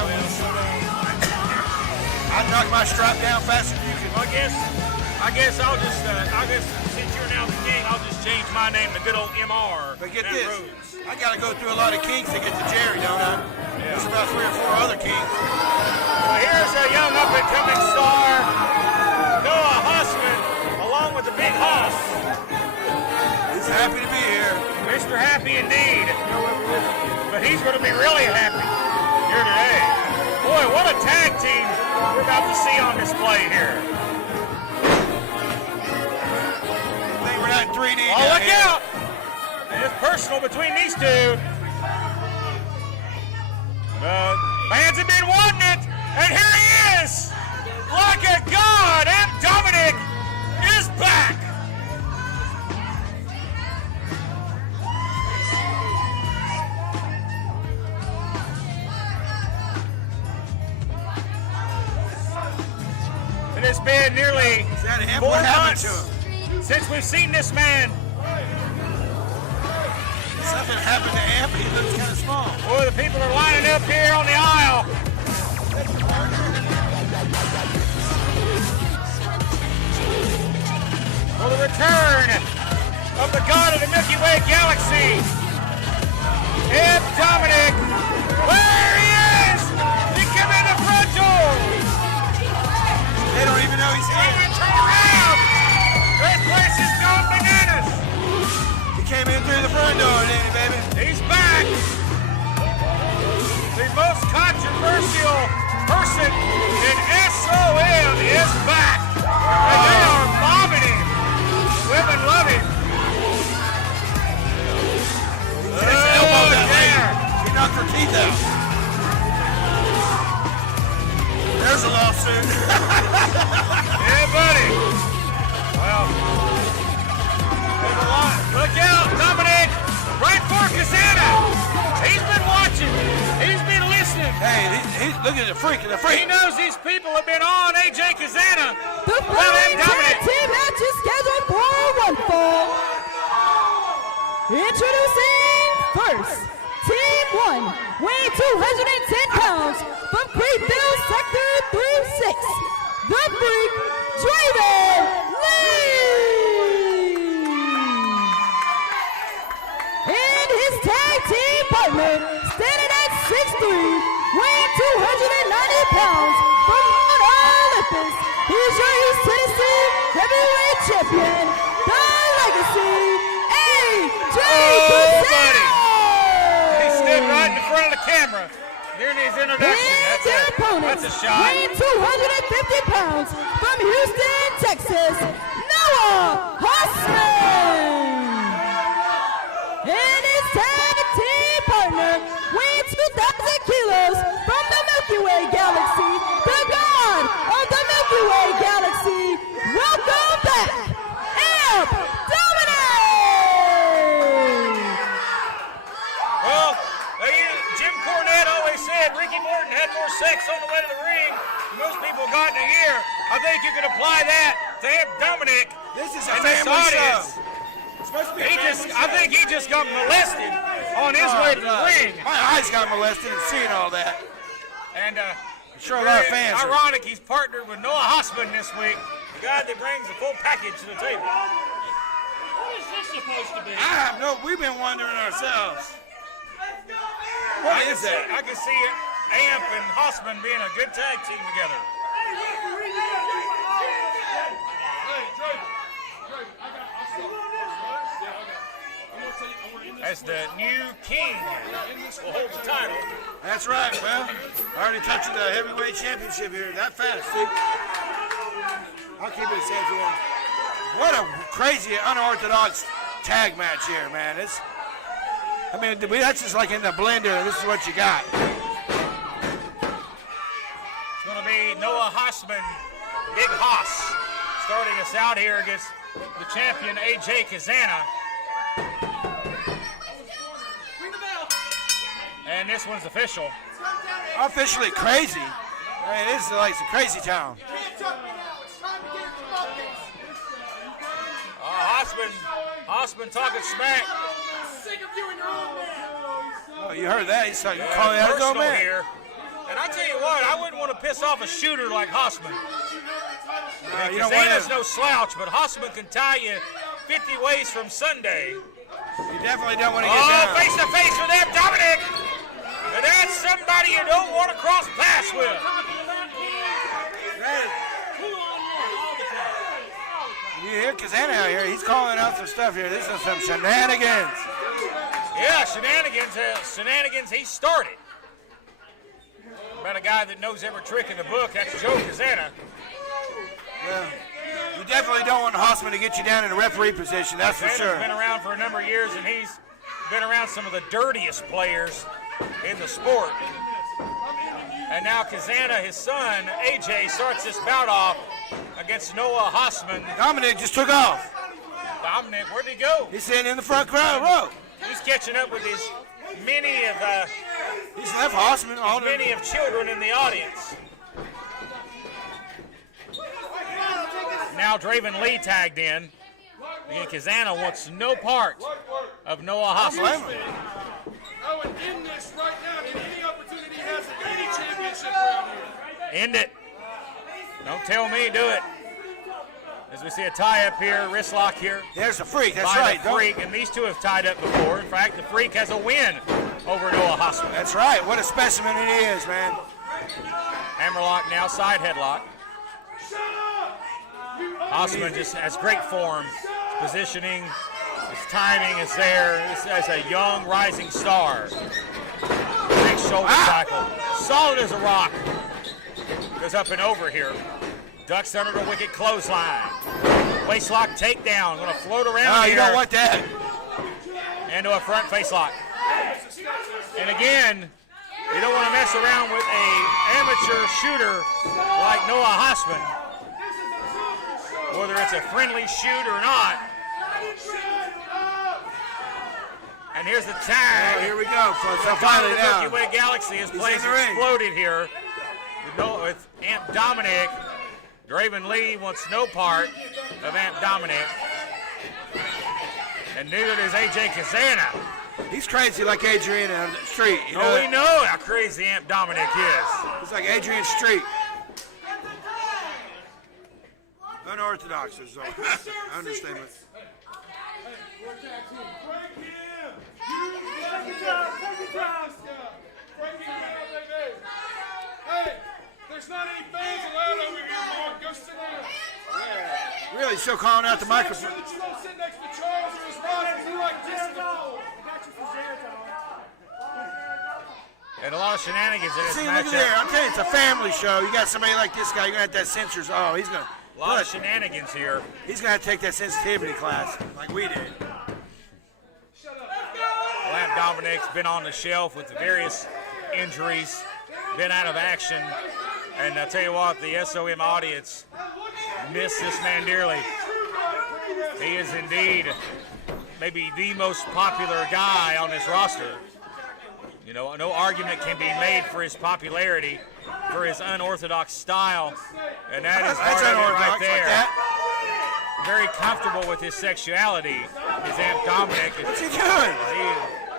I'd knock my strap down faster than you can. Well, I guess since you're now the king, I'll just change my name to good old MR. But get Matt this, Rhodes. I got to go through a lot of kinks to get to Jerry, don't I? There's about 3 or 4 other kinks. Well, here's a young up-and-coming star, Noah Hussman, along with the big Hoss. He's happy to be here. Mr. Happy indeed. But he's going to be really happy here today. Boy, what a tag team we're about to see on display here. I think we're not in 3D Oh, down look here. out! It's personal between these two. Fans have been wanting it, and here he is! Like a god, and Dominic is back! It has been nearly Is that him? 4 What happened months to him? since we've seen this man. Something happened to Amp. He looks kind of small. Boy, the people are lining up here on the aisle. For the return of the god of the Milky Way galaxy, Ed Dominic. There he is! He came in the front door. They don't even know he's here. He turn around. This place is going bananas. He came in through the front door, didn't he, baby? He's back. The most controversial person in SOM is back. And they are mobbing him. Women love him. Just elbowed that lady. She knocked her teeth out. There's a lawsuit. Yeah, buddy. Well, there's a lot. Look out, Dominic. Right for Kazana. He's been watching. He's been listening. Hey, look at the freak. He knows these people have been on A.J. Kazana. The following tag team match is scheduled for one fall. Introducing first, Team 1, weighing 210 pounds, from Creekville Sector 36, the Freak, Draven Lee. And his tag team partner, standing at 6'3", weighing 290 pounds, from Mount Olympus, he's your East Tennessee Heavyweight Champion, the Legacy, A.J. Kazana. He stood right in front of the camera during his introduction. That's a shot. Weighing 250 pounds, from Houston, Texas, Noah Hossman. And his tag team partner, weighing 2,000 kilos, from the Milky Way Galaxy, the god of the Milky Way Galaxy. Welcome back, Amp Dominic! Well, Jim Cornette always said Ricky Morton had more sex on the way to the ring than most people got in a year. I think you could apply that to Amp Dominic. This is a family show. I think he just got molested on his way to the ring. My eyes got molested and seeing all that. And sure a lot of fans. Ironic, he's partnered with Noah Hossman this week, the guy that brings the full package to the table. What is this supposed to be? I have no. We've been wondering ourselves. What is that? I can see Amp and Hossman being a good tag team together. As the new king will hold the title. That's right. Well, already touching the heavyweight championship here. That fast, see? I'll keep it safe for him. What a crazy, unorthodox tag match here, man. That's just like in the blender. This is what you got. It's going to be Noah Hossman, Big Hoss, starting us out here against the champion A.J. Kazana. And this one's official. Officially crazy. I mean, this is like some crazy town. Hossman talking smack. Oh, you heard that? He's calling out his own man. Here. And I tell you what, I wouldn't want to piss off a shooter like Hossman. Kazana's no slouch, but Hossman can tie you 50 ways from Sunday. You definitely don't want to get down. Face to face with that Dominic. And that's somebody you don't want to cross paths with. You hear Kazana out here? He's calling out some stuff here. This is some shenanigans. Yeah, shenanigans he started. About a guy that knows every trick in the book, that's Joe Kazana. Well, you definitely don't want Hossman to get you down in a referee position, that's for sure. He's been around for a number of years, and he's been around some of the dirtiest players in the sport. And now Kazana, his son, AJ, starts this bout off against Noah Hossman. Dominic just took off. Dominic, where'd he go? He's sitting in the front row. He's catching up with his he's left Hossman on many of children in the audience. Now Draven Lee tagged in. And Kazana wants no part of Noah Hossman. I would end this right now in any opportunity he has at any championship around here. End it. Don't tell me, do it. As we see a tie-up here, wrist lock here. There's the Freak, that's by right. The Freak, and these two have tied up before. In fact, the Freak has a win over Noah Hossman. That's right. What a specimen he is, man. Hammerlock now, side headlock. Hossman just has great form. His positioning, his timing is there. This is a young rising star. Big shoulder tackle. Solid as a rock. Goes up and over here. Ducks under the wicked clothesline. Waistlock takedown. Going to float around here. You don't want that. Into a front face lock. And again, you don't want to mess around with an amateur shooter like Noah Hossman. Whether it's a friendly shoot or not. And here's the tag. Oh, here we go. So The finally Milky down. Way Galaxy. His place in the ring. exploded here. With Amp Dominic. Draven Lee wants no part of Amp Dominic. And neither does AJ Kazana. He's crazy like Adrian on the street. You know Oh, we that? know how crazy Amp Dominic is. He's like Adrian Street. Unorthodox is all. Understatement. Hey, there's not any fans allowed over here, Mark. Go sit down. Really, still calling out the Make microphone. sure that you don't sit next to Charles or his wife. He like this. And a lot of shenanigans in this See, look at matchup. there. I'm telling you, it's a family show. You got somebody like this guy, you're going to have that censors. Oh, he's going to. A lot of shenanigans here. He's going to have to take that sensitivity class like we did. Amp Dominic's been on the shelf with various injuries, been out of action. And I'll tell you what, the SOM audience miss this man dearly. He is indeed maybe the most popular guy on this roster. You know, no argument can be made for his popularity, for his unorthodox style, and that is part of it right there. Like Very comfortable with his sexuality is Amp Dominic. What's he doing?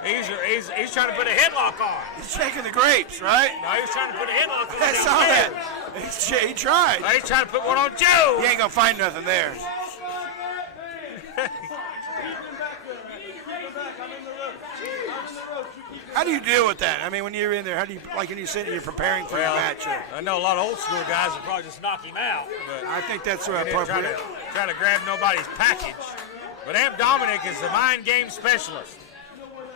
He's trying to put a headlock on. He's shaking the grapes, right? No, he was trying to put a headlock on. I saw that. He tried. Now he's trying to put one on Joe. He ain't going to find nothing there. How do you deal with that? I mean, when you're in there, how do you, like when you're sitting, you're preparing for your match? I know a lot of old school guys would probably just knock him out. But I think that's he didn't appropriate. try to grab nobody's package. But Amp Dominic is the mind game specialist.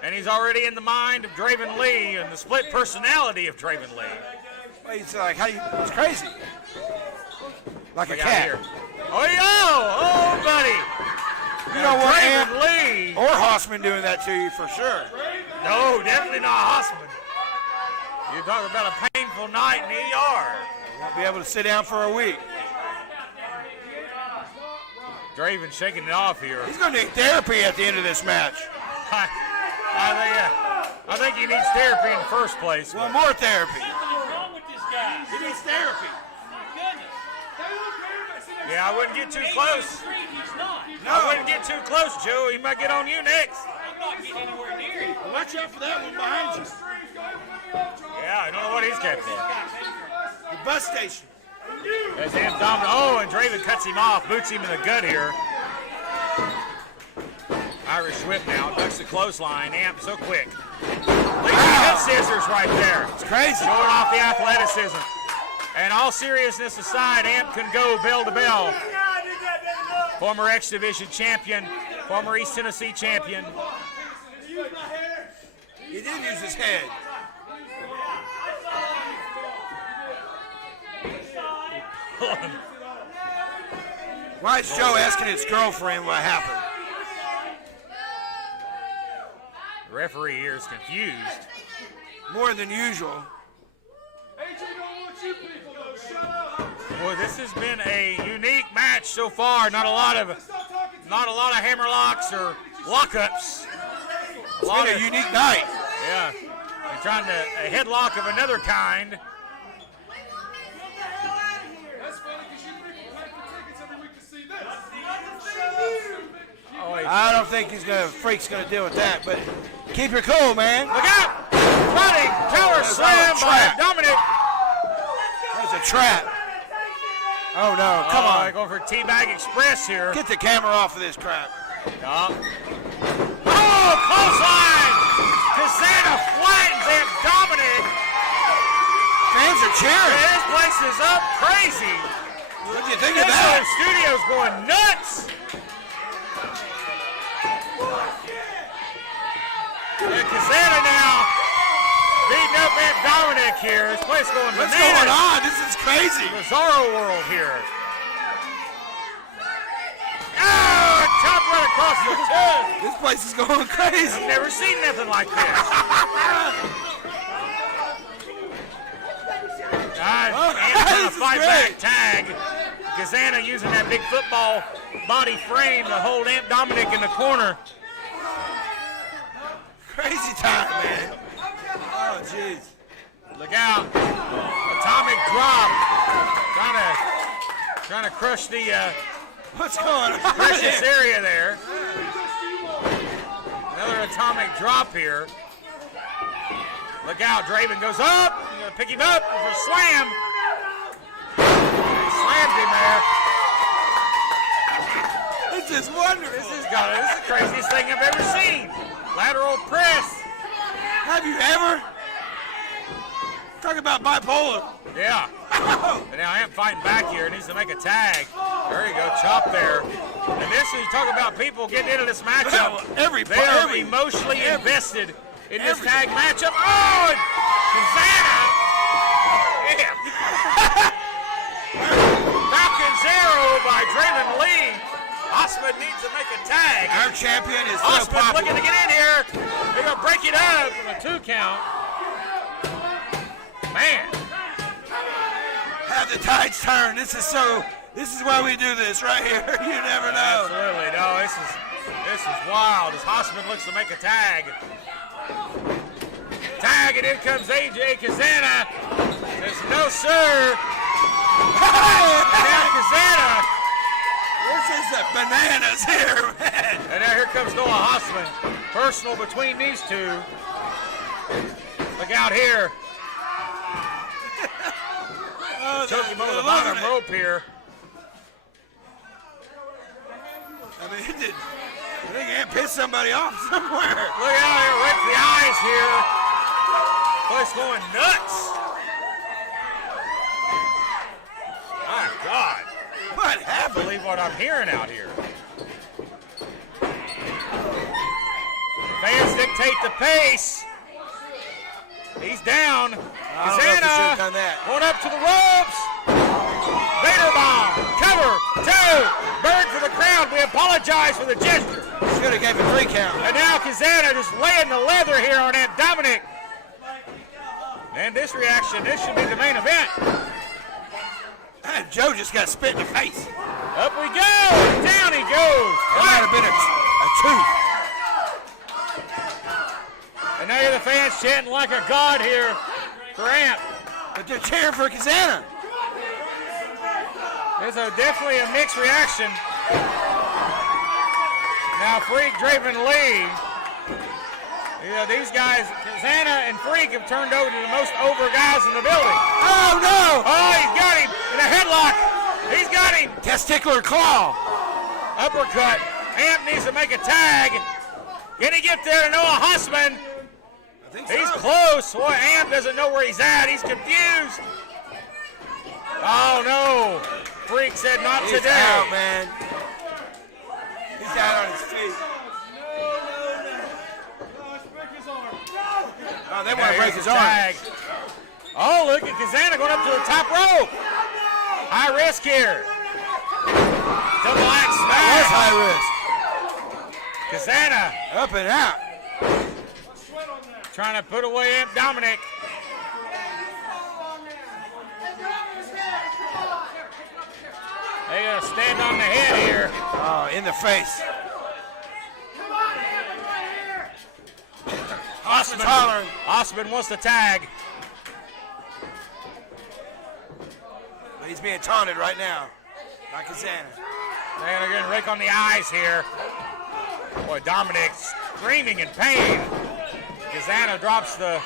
And he's already in the mind of Draven Lee and the split personality of Draven Lee. Well, he's like, he's crazy. Like a Look out cat. here. Oh, yo! Oh, buddy! You know what, Draven Amp? Lee. Or Hossman doing that to you for sure. No, definitely not Hossman. You're talking about a painful night in the ER. Won't be able to sit down for a week. Draven shaking it off here. He's going to need therapy at the end of this match. I think he needs therapy in the first place. Well, more therapy. What's wrong with this guy? He needs therapy. My goodness. Yeah, I wouldn't get too close. He's not. I wouldn't get too close, Joe. He might get on you next. I'm not getting anywhere near him. Watch out for that one behind you. Yeah, I don't know what he's capable of. The bus station. As Amp Dominic. Oh, and Draven cuts him off, boots him in the gut here. Irish whip now, ducks the clothesline. Amp so quick. Wow. Scissors right there. It's crazy. Showing off the athleticism. And all seriousness aside, Amp can go bell to bell. Former X Division champion, former East Tennessee champion. He did use his head. Why is Joe asking his girlfriend what happened? The referee here is confused. More than usual. Boy, this has been a unique match so far. Not a lot of hammerlocks or lockups. It's been a unique night. Yeah, they're trying to a headlock of another kind. That's funny because you people pay for tickets every week to see this. I don't think Freak's gonna deal with that, but keep your cool, man. Look out! Running tower slam by Dominic. That was a trap. Oh no, come on. Going for Teabag Express here. Get the camera off of this crap. Oh, clothesline! Kazana flattens Amp Dominic. Fans are cheering. This place is up crazy. What do you think of that? The studio's going nuts. And Kazana now beating up Amp Dominic here. This place going bananas. What's going on? This is crazy. Bizarro world here. Oh, top right across the chest. This place is going crazy. I've never seen nothing like this. And a fight back tag. Kazana using that big football body frame to hold Amp Dominic in the corner. Crazy time, man. Oh, jeez. Look out. Atomic drop. Trying to crush the What's going on? precious here? area there. Another atomic drop here. Look out, Draven goes up. He's gonna pick him up for a slam. He slammed him there. This is wonderful. This is the craziest thing I've ever seen. Lateral press. Have you ever? Talk about bipolar. Yeah. And now Amp fighting back here. Needs to make a tag. There you go, chop there. And this is talk about people getting into this matchup. They are emotionally invested in this tag matchup. Oh, Kazana. Yeah. Falcon Zero by Draven Lee. Osman needs to make a tag. Our champion is so Osman's popular. looking to get in here. They're going to break it up in a 2 count. Man. Have the tides turn. This is why we do this right here. You never know. Absolutely. No, this is wild as Osman looks to make a tag. Tag, and in comes AJ Kazana. Says, no, sir. And now Kazana. This is the bananas here, man. And now here comes Noah Osman. Personal between these two. Look out here. Took him over the bottom rope here. I mean, I think he pissed somebody off somewhere. Look out here, right to the eyes here. Place going nuts. My God. What I happened? can't believe what I'm hearing out here. Fans dictate the pace. He's down. Kazana going up to the ropes. Vader bomb. Cover. 2. Bird for the crowd. We apologize for the gesture. Should have gave a 3 count. And now Kazana just laying the leather here on Aunt Dominic. And this reaction, this should be the main event. And Joe just got spit in the face. Up we go. Down he goes. That might have been a tooth. And now you're the fans chanting like a god here for Amp. But they're cheering for Kazana. There's definitely a mixed reaction. Now Freak, Draven Lee. Yeah, these guys, Kazana and Freak, have turned over to the most over guys in the building. Oh, no. Oh, he's got him in a headlock. He's got him. Testicular claw. Uppercut. Amp needs to make a tag. Can he get there to Noah Hussman? He's close. Boy, Amp doesn't know where he's at. He's confused. Oh, no. Freak said not He's today. out, man. He's out on his feet. Oh, they want to break his arm. Tag. Oh, look at Kazana going up to the top rope. High risk here. Double axe smash. That was high risk. Kazana Up and out. trying to put away Amp Dominic. They gotta stand on the head here. Oh, in the face. Osman's hollering. Osman wants the tag. But he's being taunted right now by Kazana. They're getting rake on the eyes here. Boy, Dominic screaming in pain. Kazana drops the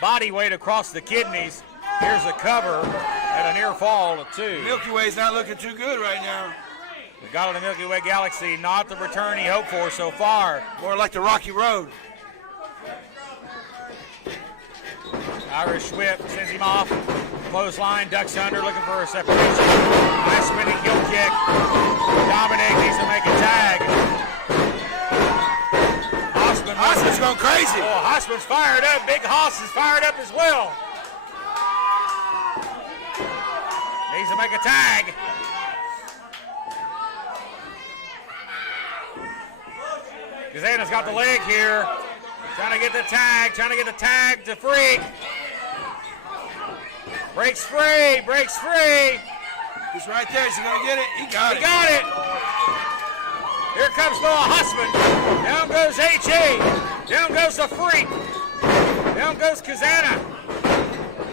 body weight across the kidneys. Here's a cover at a near fall to 2. Milky Way's not looking too good right now. The God of the Milky Way Galaxy, not the return he hoped for so far. More like the Rocky Road. Irish whip sends him off. Clothesline, ducks under, looking for a separation. Nice spinning heel kick. Dominic needs to make a tag. Osman's going crazy. Oh, Osman's fired up. Big Hoss is fired up as well. Needs to make a tag. Kazana's got the leg here. Trying to get the tag to Freak. Breaks free. He's right there. Is he going to get it? He got it. He got it. Here comes Noah Hussman. Down goes HA. Down goes the Freak. Down goes Kazana.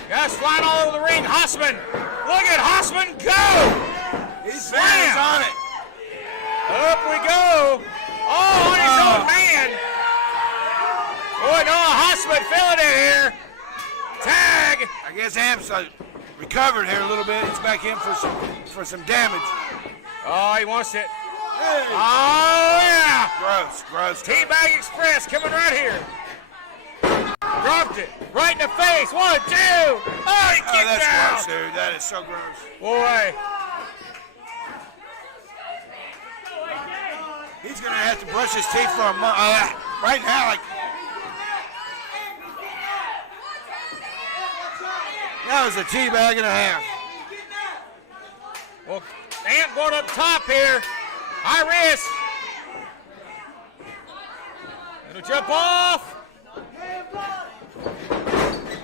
Guys flying all over the ring. Hossman. Look at Hossman go. He's Slam. on it. Up we go. Oh, on his own man. Boy, Noah Hossman feeling it here. Tag. I guess Amp's recovered here a little bit. He's back in for some damage. Oh, he wants it. Hey. Oh, yeah. Gross. Teabag Express coming right here. Dropped it. Right in the face. 1, 2. Oh, he kicked that's out. gross, dude. That is so gross. Boy. He's going to have to brush his teeth for a month. Right now, like. That was a teabag and a half. Well, Amp going up top here. High risk. Gonna jump off.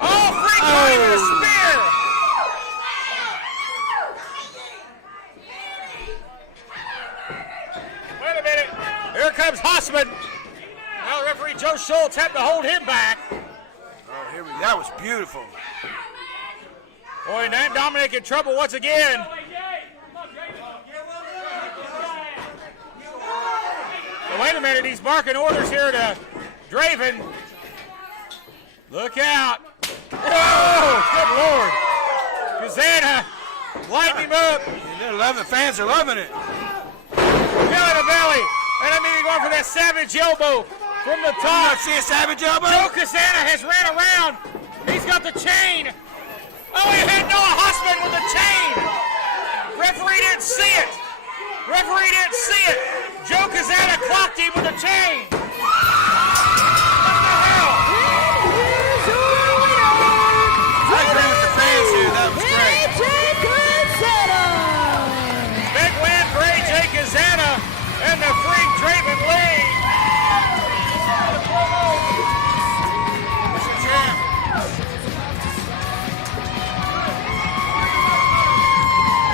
Oh, Freak going with a spear. Wait a minute. Here comes Hossman. Now referee Joe Schultz had to hold him back. Oh, that was beautiful. Boy, and Dominic in trouble once again. Well, wait a minute, he's barking orders here to Draven. Look out. Oh, good Lord. Kazana lighting him up. The fans are loving it. Belly to belly. And I mean, he's going for that savage elbow from the top. See a savage elbow? Joe Kazana has ran around. He's got the chain. Oh, he hit Noah Hossman with the chain. Referee didn't see it. Joe Kazana clocked him with the chain. What the hell? I agree with the fans here. That was great. Big win for AJ Kazana and the Freak Draven Lee. Mr. Champ.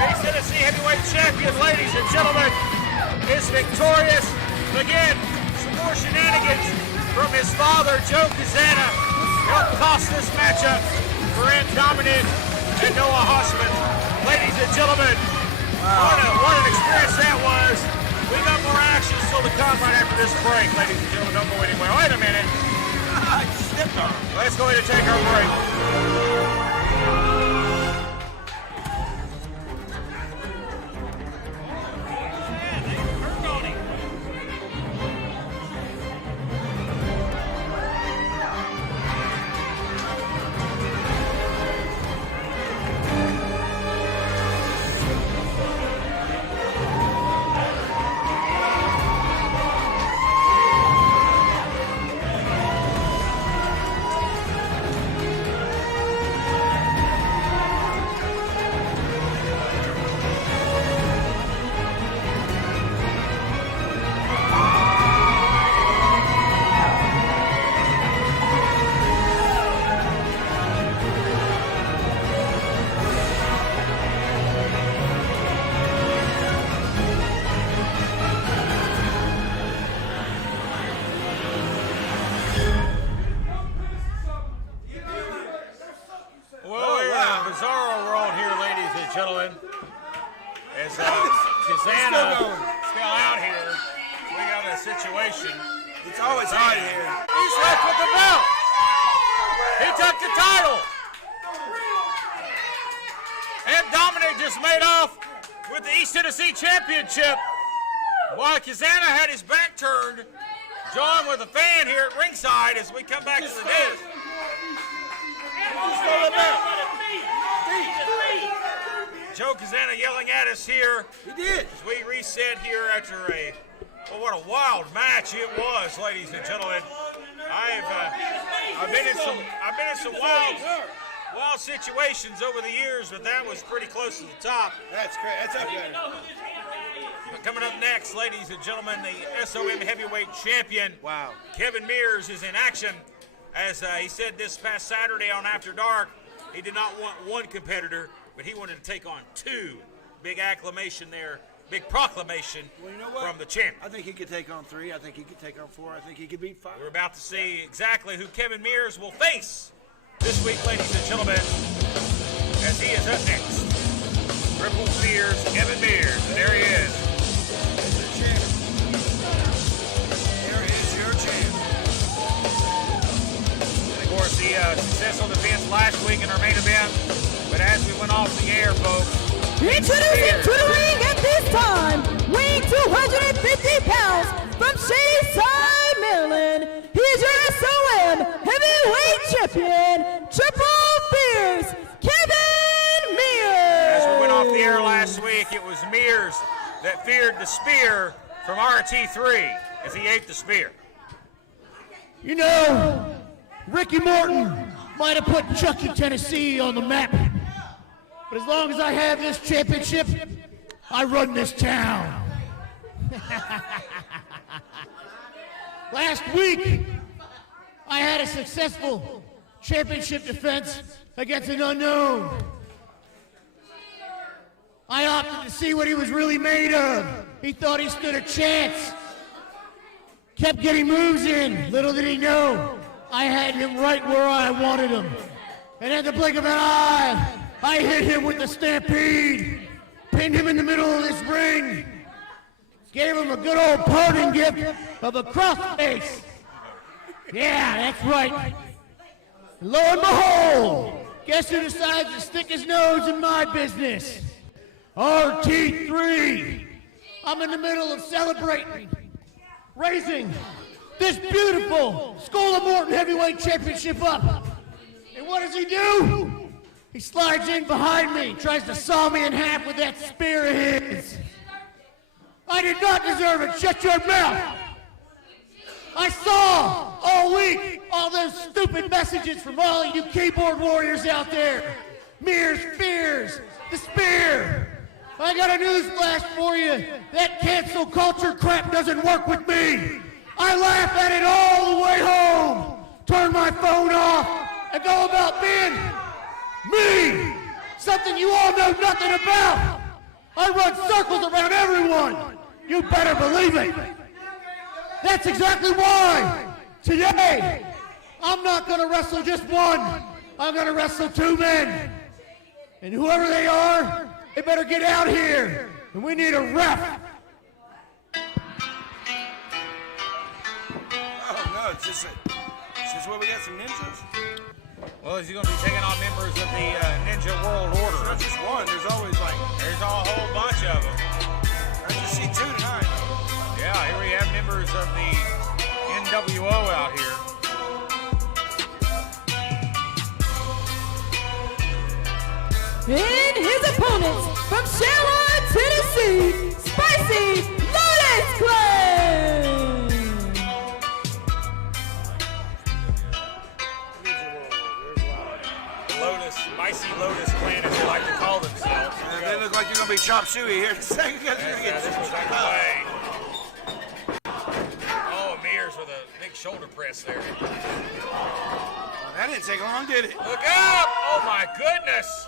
East Tennessee Heavyweight Champion, ladies and gentlemen, is victorious. Again, some more shenanigans from his father, Joe Kazana, helped cost this matchup for Ant Dominic and Noah Hossman. Ladies and gentlemen, what an experience that was. We got more action still to come right after this break. Ladies and gentlemen, don't go anywhere. Wait a minute. Let's go ahead and take our break. Gentlemen, as Kazana still out here, we got a situation. It's always hot here. He's left with the belt. He took the title. And Dominic just made off with the East Tennessee Championship while Kazana had his back turned. John with a fan here at ringside as we come back to the disc. Joe Kazana yelling at us here. He did. As we reset here after what a wild match it was, ladies and gentlemen. I've been in some wild situations over the years, but that was pretty close to the top. That's great. That's up there. But coming up next, ladies and gentlemen, the SOM Heavyweight Champion. Wow. Kevin Mears is in action. As he said this past Saturday on After Dark, he did not want one competitor, but he wanted to take on two. Big acclamation there big proclamation from the champion. I think he could take on 3. I think he could take on 4. I think he could beat 5. We're about to see exactly who Kevin Mears will face this week, ladies and gentlemen, as he is up next. Triple Fears, Kevin Mears, and there he is. There is your champ. And of course, the successful defense last week in our main event, but as we went off the air, folks, Introducing to the ring at this time, weighing 250 pounds from Shadyside, Maryland, here's your SOM heavyweight champion, Triple Fears, Kevin Mears. as we went off the air last week, it was Mears that feared the spear from RT3 as he ate the spear. You know, Ricky Morton might have put Chucky, Tennessee on the map. But as long as I have this championship, I run this town. Last week, I had a successful championship defense against an unknown. I opted to see what he was really made of. He thought he stood a chance. Kept getting moves in. Little did he know, I had him right where I wanted him. And at the blink of an eye, I hit him with the stampede, pinned him in the middle of this ring, gave him a good old parting gift of a crossface. Yeah, that's right. And lo and behold, guess who decides to stick his nose in my business? RT3. I'm in the middle of celebrating, raising this beautiful School of Morton Heavyweight Championship up. And what does he do? He slides in behind me, tries to saw me in half with that spear of his. I did not deserve it. Shut your mouth. I saw all week all those stupid messages from all of you keyboard warriors out there. Mears fears the spear. I got a news flash for you. That cancel culture crap doesn't work with me. I laugh at it all the way home, turn my phone off, and go about being me, something you all know nothing about. I run circles around everyone. You better believe it. That's exactly why today I'm not going to wrestle just one. I'm going to wrestle 2 men. And whoever they are, they better get out here. And we need a ref. Oh, no, it's just where we got some ninjas. Well, is he going to be taking on members of the Ninja World Order? It's not just one. There's always like... There's a whole bunch of them. I just see 2 tonight. Yeah, here we have members of the NWO out here. And his opponents from Charlotte, Tennessee, Spicy Lotus Clan. Spicy Lotus Clan, as they like to call themselves. They look like you're going to be chop suey here in a second. This was underway. Oh, Mears with a big shoulder press there. That didn't take long, did it? Look up! Oh, my goodness!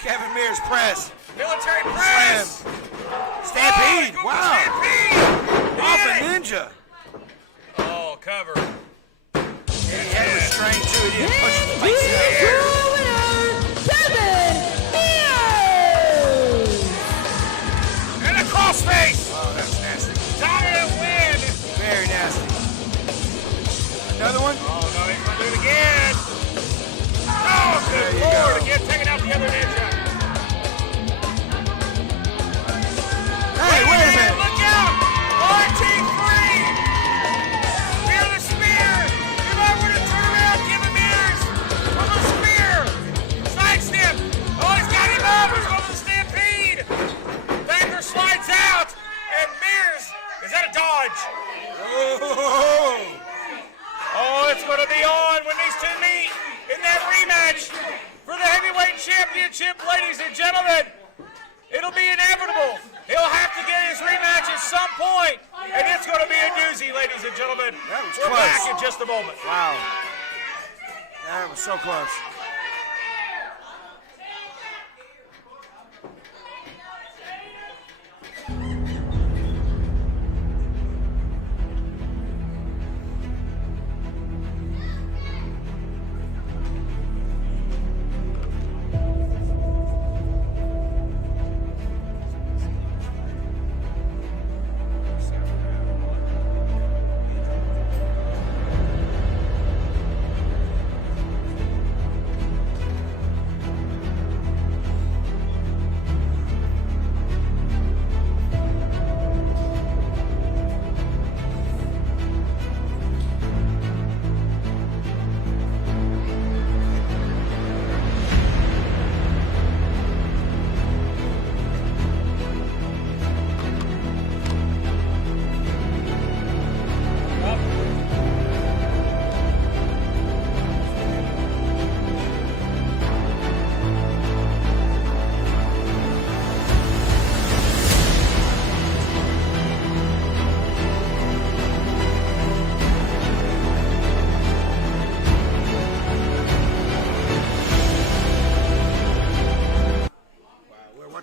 Kevin Mears press. Military press! Stampede! Oh, wow! Stampede! Off a ninja. Oh, cover. And he had restraint, too. He didn't push the And face in the air. Kevin Mears. And a crossface! Oh, that's nasty. Dominant win! Very nasty. Another one? Oh, no, he's going to do it again. Oh, good Lord. Again, taking out the other ninja. Hey, wait a minute. Look out! RT3! Fear the spear! You might want to turn around, give him Mears! With the spear! Sidestep! Oh, he's got him up! He's going to the stampede! Banger slides out! And Mears, is that a dodge? Oh, it's going to be on when these 2 meet in that rematch for the heavyweight championship, ladies and gentlemen. It'll be inevitable. He'll have to get his rematch at some point, and it's going to be a doozy, ladies and gentlemen. That was We're close. back in just a moment. Wow. That was so close.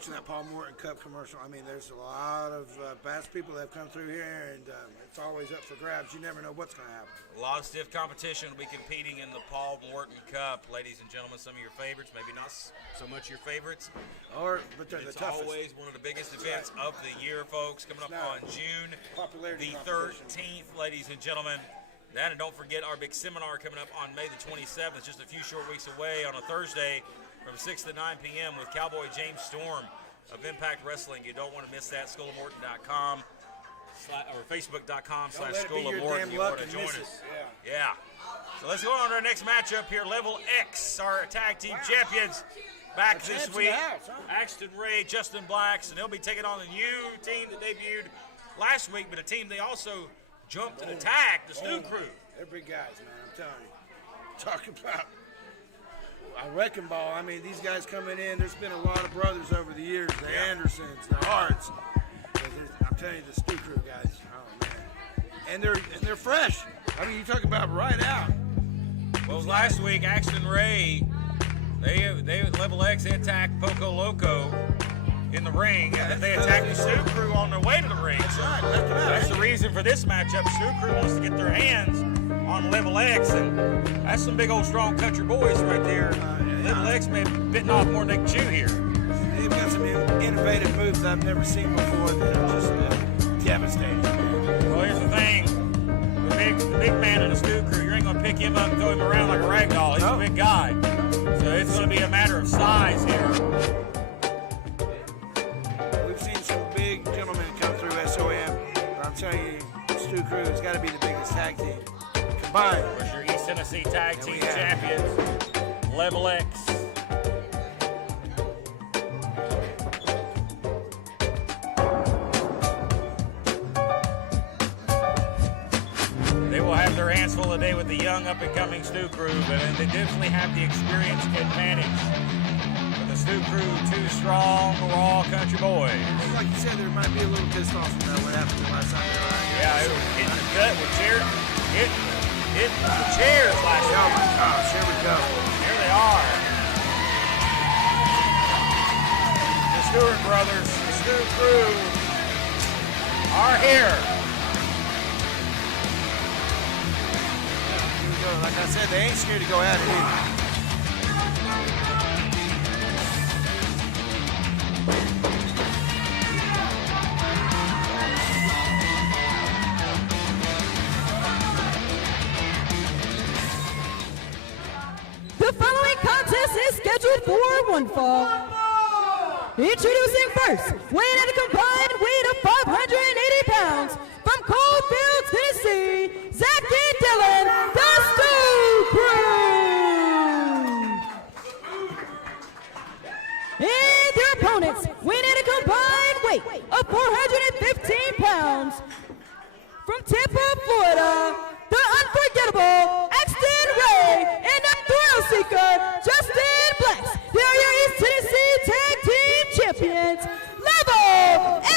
watching that Paul Morton Cup commercial. I mean, there's a lot of fast people that have come through here, and it's always up for grabs. You never know what's going to happen. A lot of stiff competition will be competing in the Paul Morton Cup. Ladies and gentlemen, some of your favorites, maybe not so much your favorites. But they're the toughest. It's always one of the biggest events of the year, folks, coming up on June the 13th, ladies and gentlemen. That, and don't forget our big seminar coming up on May the 27th, just a few short weeks away on a Thursday from 6 to 9 p.m. with Cowboy James Storm of Impact Wrestling. You don't want to miss that. SchoolofMorton.com or Facebook.com/School of Morton. You want to join us. Yeah. So let's go on to our next matchup here. Level X, our tag team champions, back this week. Axton Ray, Justin Blacks, and they'll be taking on the new team that debuted last week, but a team they also jumped and attacked, the Stu Crew. They're big guys, man, I'm telling you. Talking about a wrecking ball. I mean, these guys coming in, there's been a lot of brothers over the years, the Andersons, the Harts. I'm telling you, the Stu Crew guys, oh man. And they're fresh. I mean, you talk about right out. Well, last week, Axton Ray, they Level X, they attacked Poco Loco in the ring, and they attacked the Stu Crew on their way to the ring. That's right, left them out. That's the reason for this matchup. Stu Crew wants to get their hands on Level X, and that's some big old strong country boys right there. Level X may have bitten off more than they can chew here. They've got some innovative moves I've never seen before that are just devastating. Well, here's the thing. The big man in the Stu Crew, you ain't going to pick him up and throw him around like a rag doll. He's a big guy. So it's going to be a matter of size here. We've seen some big gentlemen come through SOM, but I'm telling you, Stu Crew has got to be the biggest tag team combined. Of course, your East Tennessee Tag Team Champions, Level X. They will have their hands full today with the young up-and-coming Stu Crew, but they definitely have the experience advantage. But the Stu Crew, two strong, raw country boys. Like you said, there might be a little pissed off about what happened last time. Yeah, it was hitting the gut with chairs. Hitting the chairs last time. Oh my gosh, here we go. Here they are. The Stewart brothers, the Stu Crew, are here. Like I said, they ain't scared to go at it either. The following contest is scheduled for one fall. Introducing first, weighing at a combined weight of 580 pounds, from Coalfield, Tennessee, Zach and Dylan, the Stu Crew. And their opponents, weighing at a combined weight of 415 pounds, from Tampa, Florida, the unforgettable Axton Ray and the thrill seeker Justin Blacks. They are your East Tennessee Tag Team Champions, Level X.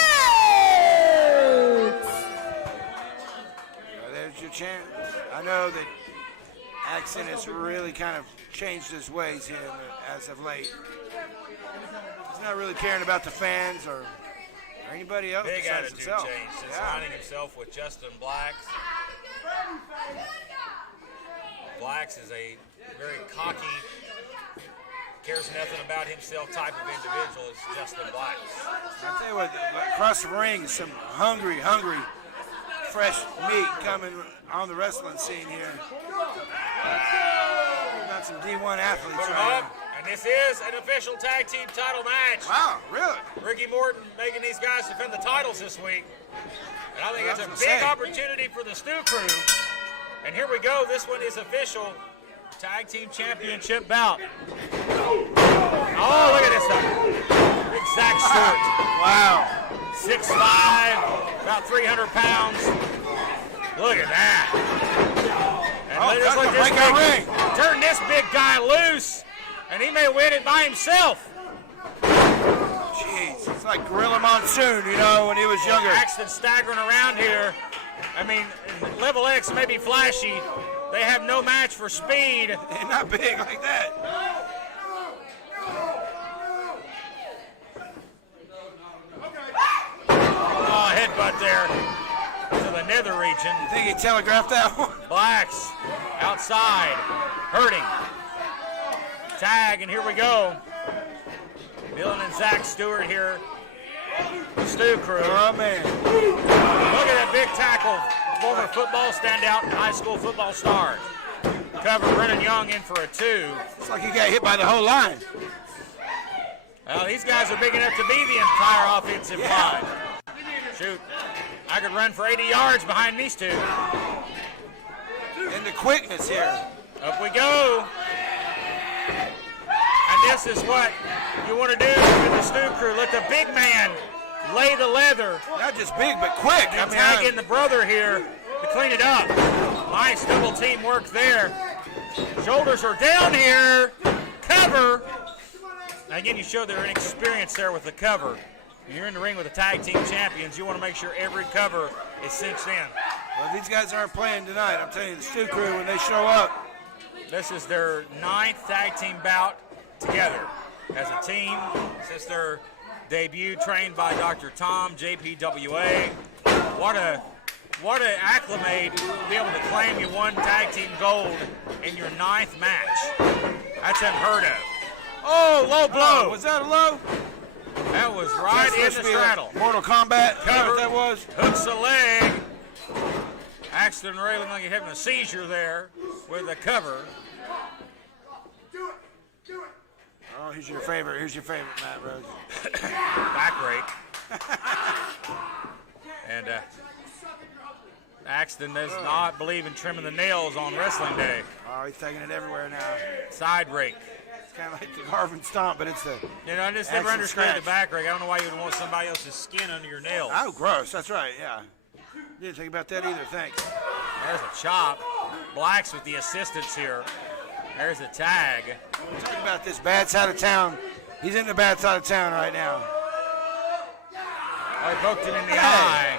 There's your chance. I know that Axton has really kind of changed his ways here as of late. He's not really caring about the fans or anybody else. Big attitude himself. change since aligning himself with Justin Blacks. Blacks is a very cocky, cares nothing about himself type of individual as Justin Blacks. I tell you what, across the ring is some hungry, fresh meat coming on the wrestling scene here. We've got some D1 athletes right now. And this is an official tag team title match. Wow, really? Ricky Morton making these guys defend the titles this week. And I think it's a big opportunity for the Stu Crew. And here we go. This one is official. Tag Team Championship bout. Oh, look at this stuff. Big Zach Stewart. Wow. 6'5", about 300 pounds. Look at that. And just look this big, turn this big guy loose, and he may win it by himself. Jeez, it's like Gorilla Monsoon, you know, when he was younger. Axton staggering around here. I mean, Level X may be flashy. They have no match for speed. They're not big like that. nether region. You think he telegraphed that one? Blacks outside, hurting. Tag, and here we go. Dylan and Zach Stewart here. The Stu crew. Oh, man. Look at that big tackle. Former football standout and high school football star. Cover Brennan Young in for a 2. It's like he got hit by the whole line. Well, these guys are big enough to be the entire offensive line. Shoot. I could run for 80 yards behind these two. And the quickness here. Up we go. And this is what you want to do with the Stu crew. Let the big man lay the leather. Not just big, but quick. And tag in the brother here to clean it up. Nice double team work there. Shoulders are down here. Cover. Now again, you show their inexperience there with the cover. When you're in the ring with the tag team champions, you want to make sure every cover is cinched in. Well, these guys aren't playing tonight. I'm telling you, the Stu crew, when they show up. This is their 9th tag team bout together as a team since their debut, trained by Dr. Tom, JPWA. What a acclimate to be able to claim you won tag team gold in your 9th match. That's unheard of. Oh, low blow. Oh, was that a low? That was right in the straddle. Mortal Kombat. Cover. That was. Hooks the leg. Axton Raylan like he's having a seizure there with the cover. Oh, here's your favorite. Here's your favorite, Matt Rose. Back rake. And Axton does not believe in trimming the nails on wrestling day. Oh, he's taking it everywhere now. Side rake. It's kind of like the Garvin stomp, but it's the. You know, I just never understood the back rake. I don't know why you would want somebody else's skin under your nails. Oh, gross. That's right. Yeah. Didn't think about that either. Thanks. There's a chop. Blacks with the assistance here. There's a tag. Talking about this bad side of town. He's in the bad side of town right now. Oh, he poked it in the eye.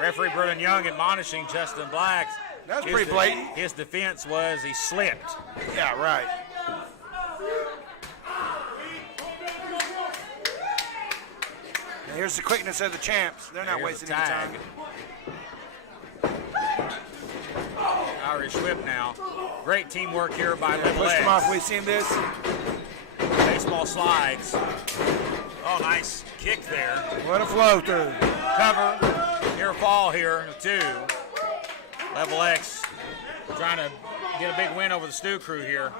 Referee Brennan Young admonishing Justin Blacks. That was pretty blatant. His defense was he slipped. Yeah, right. And here's the quickness of the champs. They're not wasting any time. Irish whip now. Great teamwork here by Left Pushed Legs. him off. We've seen this. Baseball slides. Oh, nice kick there. What a flow through. Cover. Near fall here, 2. Level X trying to get a big win over the Stu crew here.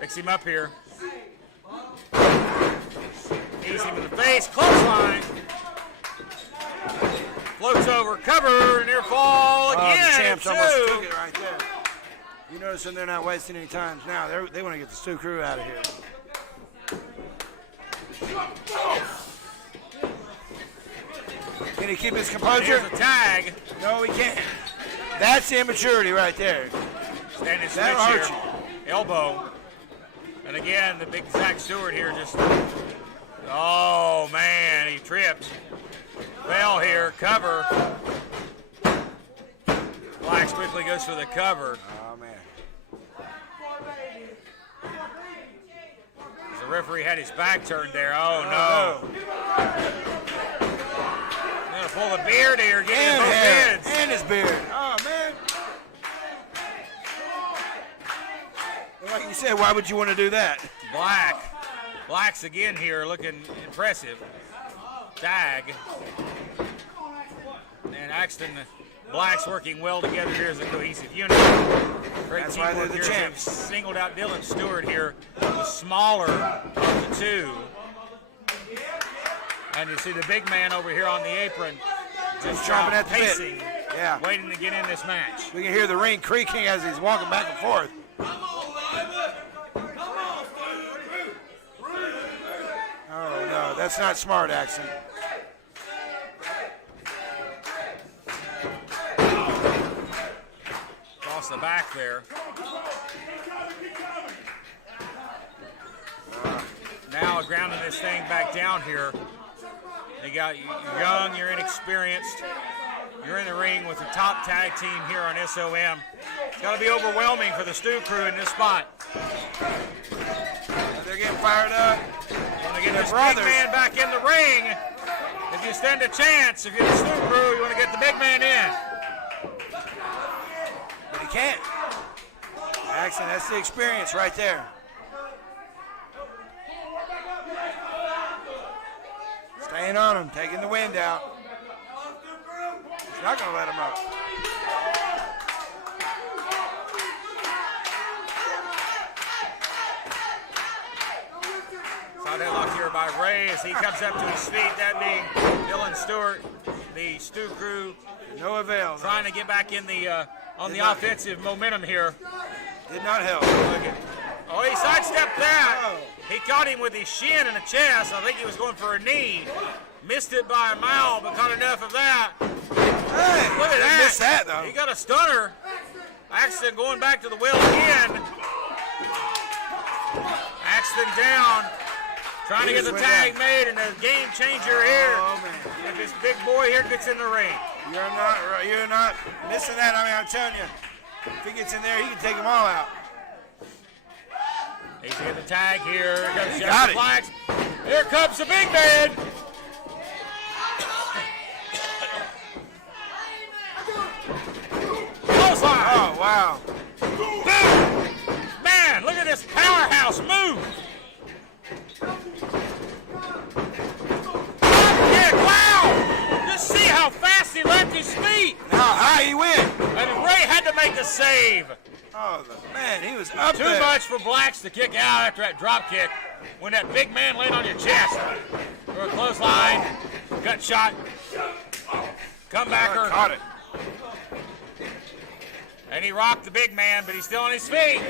Picks him up here. Knees him in the face. Clothesline. Floats over. Cover. Near fall again. The champs almost 2. took it right there. You notice they're not wasting any time now. They want to get the Stu crew out of here. Can he keep his composure? Here's a tag. No, he can't. That's the immaturity right there. Standing switch That'll hurt here. you. Elbow. And again, the big Zach Stewart here just. Oh, man, he tripped. Fell here. Cover. Blacks quickly goes for the cover. Oh, man. The referee had his back turned there. Oh, no. Gonna pull the beard here, get him both ends. And his beard. Oh, man. Like you said, why would you want to do that? Blacks again here looking impressive. Tag. And Axton, Blacks working well together here as a cohesive unit. Great That's why they're teamwork the here. champs. They've singled out Dylan Stewart here, the smaller of the 2. And you see the big man over here on the apron just chomping at the bit. pacing, Yeah. waiting to get in this match. We can hear the ring creaking as he's walking back and forth. Oh, no, that's not smart, Axton. Across the back there. Now grounding this thing back down here. They got you young, you're inexperienced. You're in the ring with the top tag team here on SOM. It's got to be overwhelming for the Stu crew in this spot. They're getting fired up. Want to get this big man back in the ring. If you stand a chance, if you're the Stu Crew, you want to get the big man in. But he can't. Axton, that's the experience right there. Staying on him, taking the wind out. He's not going to let him up. Side headlock here by Ray as he comes up to his feet. That being Dylan Stewart, the Stu Crew. No avail. Trying to get back in the on the offensive momentum here. Did not help. Oh, he sidestepped that. He caught him with his shin in the chest. I think he was going for a knee. Missed it by a mile, but caught enough of that. Hey, look at that. Missed that, though. He got a stunner. Axton going back to the well again. Axton down. Trying to get the tag made and a game changer here. Oh, man. If this big boy here gets in the ring. You're not missing that. I mean, I'm telling you, if he gets in there, he can take them all out. He's got the tag here. Here comes He Jesse got it. Blacks. Here comes the big man. Clothesline. Oh, wow. Boom. Man, look at this powerhouse move. Yeah, wow. Just see how fast he left his feet. How high he went. And Ray had to make the save. Oh, man, he was up Too there. much for Blacks to kick out after that drop kick when that big man laid on your chest. For a clothesline, gut shot, comebacker. Caught it. And he rocked the big man, but he's still on his feet.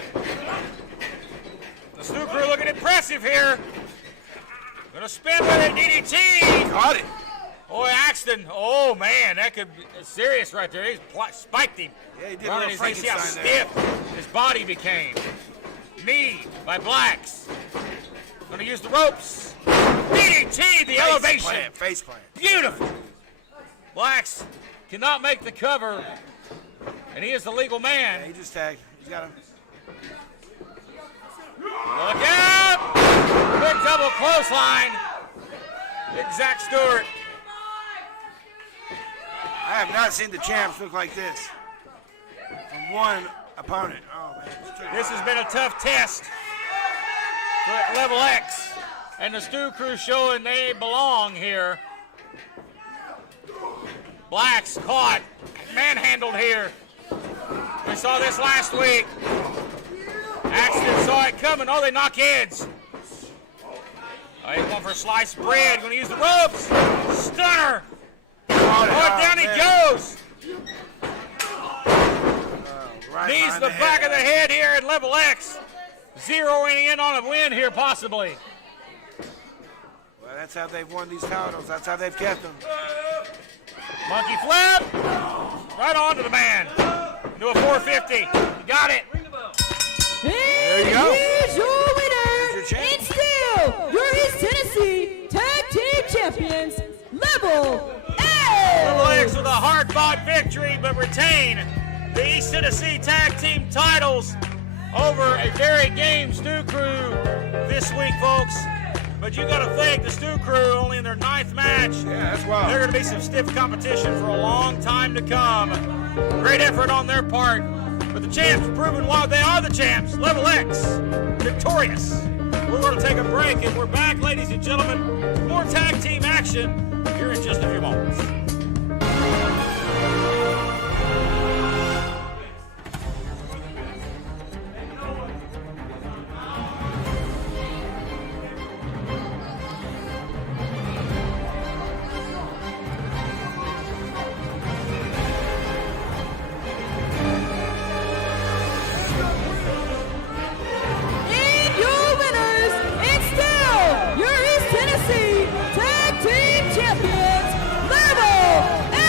The Stu Crew looking impressive here. Gonna spin with a DDT. Caught it. Boy, Axton, oh man, that could be serious right there. He spiked him. Yeah, he did a Right little in his knee. See how Frankenstein stiff his body became. Knee by Blacks. Gonna use the ropes. DDT, the elevation. Face plant. Beautiful. Blacks cannot make the cover, and he is the legal Yeah, man. he just tagged. He's got him. Look out! Big double clothesline. Big Zach Stewart. I have not seen the champs look like this from one opponent. Oh, man. This has been a tough test for Level X, and the Stu Crew showing they belong here. Blacks caught, manhandled here. We saw this last week. Axton saw it coming. Oh, they knock heads. Oh, he's going for a sliced bread. Going to use the ropes. Stunner. Oh, down he goes. Right Knees behind the back of the head here at Level X. Zeroing in on a win here, possibly. Well, that's how they've won these titles. That's how they've kept them. Monkey flip. Right onto the man. Do a 450. You got it. There you go. Here's your winner, Here's your champ. and still your East Tennessee Tag Team Champions, Level X. Level X with a hard-fought victory, but retain the East Tennessee Tag Team titles over a very game Stu Crew this week, folks. But you got to think the Stu Crew only in their 9th match. Yeah, that's wild. They're going to be some stiff competition for a long time to come. Great effort on their part. But the champs proving why they are the champs. Level X, victorious. We're going to take a break, and we're back, ladies and gentlemen. More tag team action here in just a few moments. And your winners, and still your East Tennessee Tag Team Champions, Level X.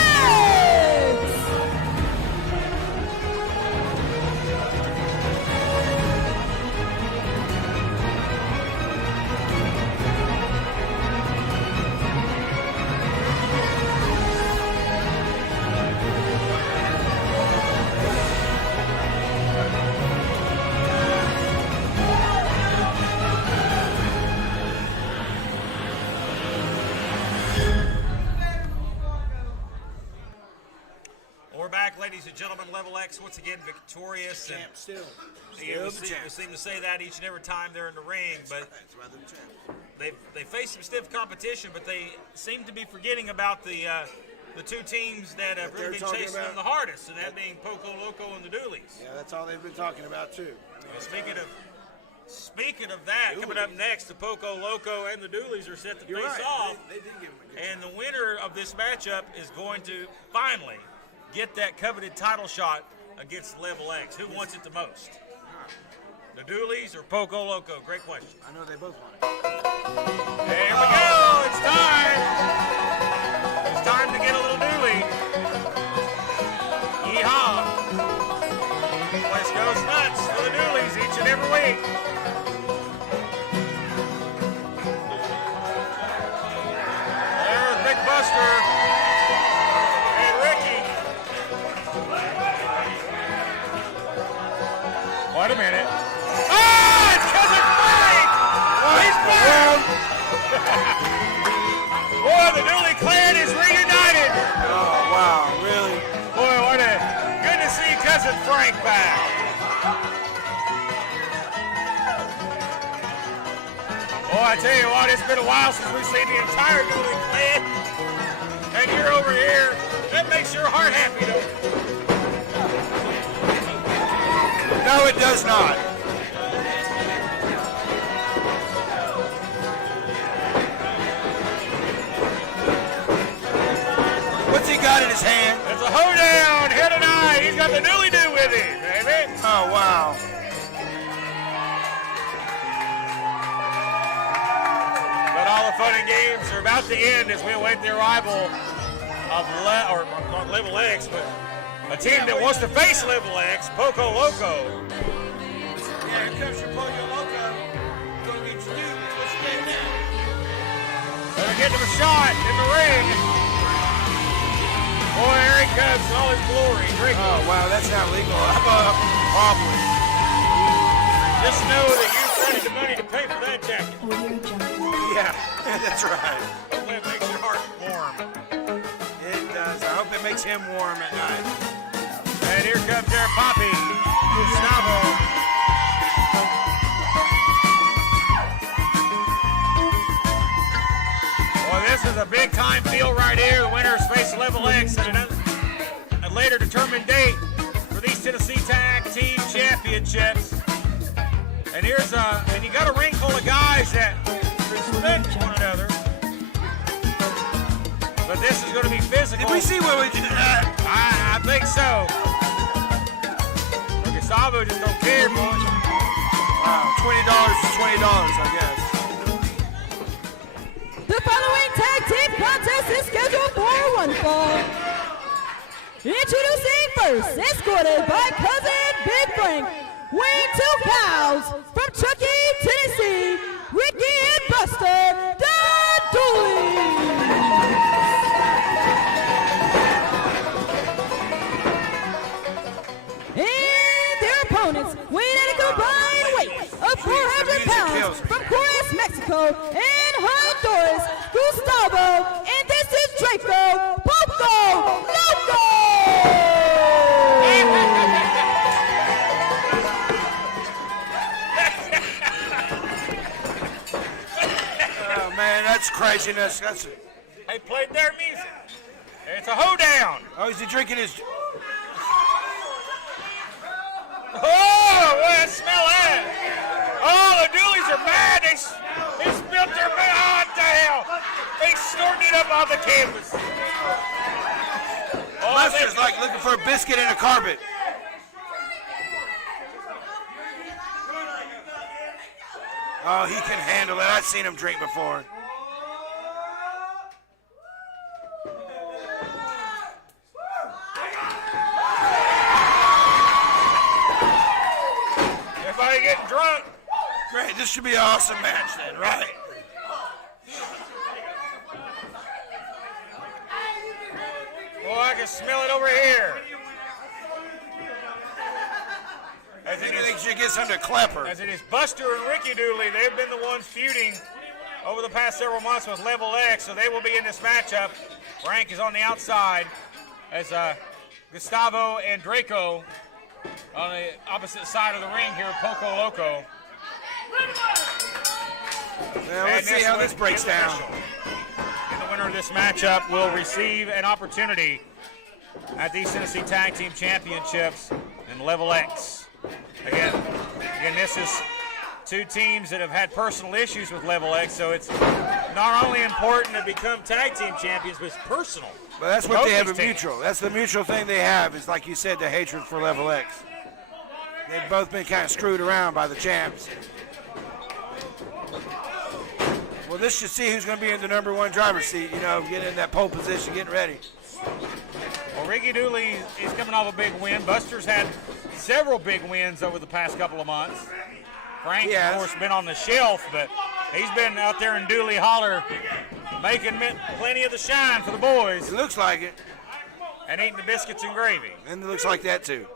and gentlemen, Level X once again victorious. Champ And still. we Still the champ. seem to say that each and every time they're in the ring, but That's why they're the champ. they face some stiff competition, but they seem to be forgetting about the two teams that have they're really been talking chasing them about. the hardest, and that being Poco Loco and the Doolies. Yeah, that's all they've been talking about too. Well, speaking of that, coming up next, the Poco Loco and the Doolies are set to You're face right. off. They did give him a good And the winner of this matchup is going to finally get that coveted title shot against Level X. Who wants it the most? The Doolies or Poco Loco? Great question. I know they both want it. Here we go. It's time. It's time to get a little Dooley. Yeehaw. Place goes nuts for the Doolies each and every week. There's Big Buster and Ricky. Wait a minute. Oh, it's Cousin Frank! He's back! Boy, the Dooley clan is reunited. Oh, wow, really? Boy, good to see Cousin Frank back. Oh, I tell you what, it's been a while since we've seen the entire Dooley clan. And you're over here. That makes your heart happy, though. No, it does not. What's he got in his hand? It's a hoedown here tonight. He's got the Dooley Doo with him, baby. Oh, wow. But all the fun and games are about to end as we await the arrival of not Level X, but a team that wants to face Level X, Poco Loco. Yeah, here comes your Poco Loco. Gonna get you new. What you getting now? Better get him a shot in the ring. Boy, here he comes in all his glory. Great. Oh, wow, that's not legal. Probably. Just know that you fronted the money to pay for that jacket. Yeah, that's right. Hopefully it makes your heart warm. It does. I hope it makes him warm at night. And here comes their Poppy, Gustavo. Well, this is a big-time deal right here. The winners face Level X at a later determined date for these Tennessee Tag Team Championships. And and you got a ring full of guys that respect one another. But this is going to be physical. Did we see what we did? I think so. Gustavo just don't care, boy. Wow, $20 is $20, I guess. The following tag team contest is scheduled for one fall. Introducing first, escorted by Cousin Big Frank, weighing 2 pounds, from Truckee, Tennessee, Ricky and Buster, the Doolies. And their opponents, weighing at a combined weight of 400 pounds, from Juarez, Mexico, and Honduras, Gustavo, and this is Draco Poco Loco! Oh, man, that's craziness. That's it. They played their music. It's a hoedown. Oh, is he drinking his... Oh, what a smell that. Oh, the Doolies are mad. They spilled their milk. Oh, what the hell? They snorted it up on the canvas. Oh, Buster's like looking for a biscuit in a carpet. Oh, he can handle it. I've seen him drink before. Everybody getting drunk. Great, this should be an awesome match then, right? Oh, I can smell it over here. Maybe they should get some to Klepper. As it is Buster and Ricky Dooley, they've been the ones feuding over the past several months with Level X, so they will be in this matchup. Frank is on the outside as Gustavo and Draco on the opposite side of the ring here, Poco Loco. Well, let's see how this breaks down. And the winner of this matchup will receive an opportunity at the East Tennessee Tag Team Championships in Level X. Again, this is two teams that have had personal issues with Level X, so it's not only important to become tag team champions, but it's personal. But that's what they have in mutual. That's the mutual thing they have, is like you said, the hatred for Level X. They've both been kind of screwed around by the champs. Well, this should see who's going to be in the number one driver's seat, you know, getting in that pole position, getting ready. Well, Ricky Dooley is coming off a big win. Buster's had several big wins over the past couple of months. Frank, of course, been on the shelf, but he's been out there in Dooley Holler making plenty of the shine for the boys. It looks like it. And eating the biscuits and gravy. And it looks like that, too.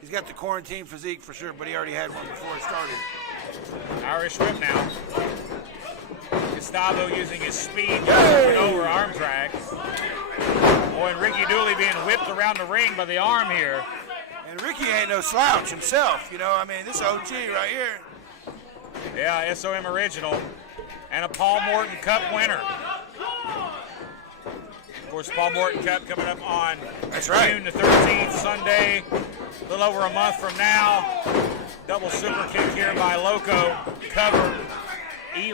He's got the quarantine physique for sure, but he already had one before it started. Irish whip now. Gustavo using his speed to over arm drag. Boy, and Ricky Dooley being whipped around the ring by the arm here. And Ricky ain't no slouch himself, you know. I mean, this OG right here. Yeah, SOM original. And a Paul Morton Cup winner. Of course, Paul Morton Cup coming up on June the 13th, Sunday. A little over a month from now. Double super kick here by Loco. Cover. He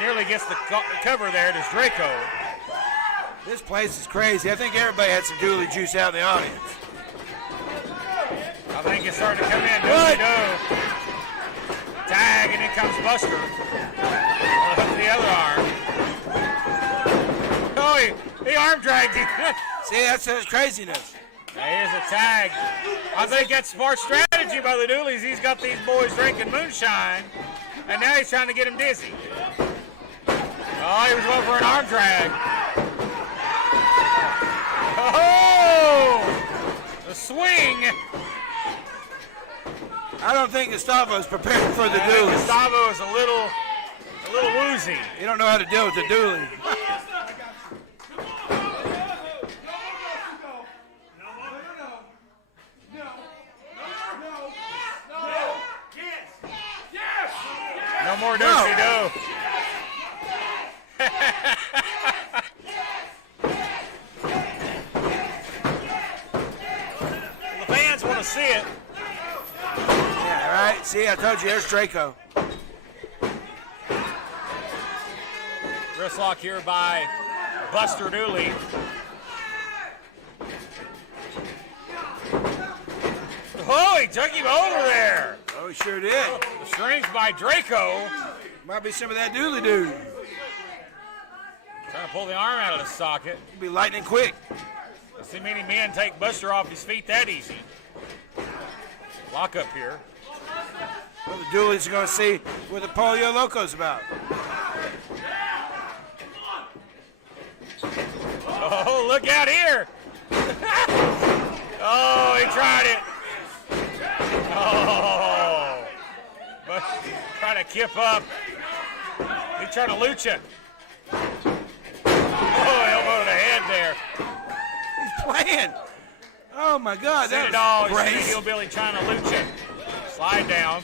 nearly gets the cover there. Does Draco. This place is crazy. I think everybody had some Dooley juice out in the audience. I think it's starting to come in. Dooley-do. Tag, and in comes Buster. Hook to the other arm. Oh, he arm dragged him. See, that's craziness. Here's a tag. I think that's smart strategy by the Dooleys. He's got these boys drinking moonshine, and now he's trying to get him dizzy. Oh, he was going for an arm drag. Oh, the swing. I don't think Gustavo's prepared for the Dooley. Gustavo is a little woozy. He don't know how to deal with the Dooley. No more do-si-do. The fans want to see it. Yeah, right? See, I told you, there's Draco. Wrist lock here by Buster Dooley. Oh, he took him over there. Oh, he sure did. The strength by Draco. Might be some of that Dooley dude. Trying to pull the arm out of the socket. He'll be lightning quick. I see many men take Buster off his feet that easy. Lock up here. Well, the Dooleys are going to see what the Polio Loco's about. Oh, look out here. Oh, he tried it. Oh, but trying to kip up. He's trying to lucha you. Oh, elbow to the head there. He's playing. Oh, my God. That was crazy. Hillbilly trying to lucha you. Slide down.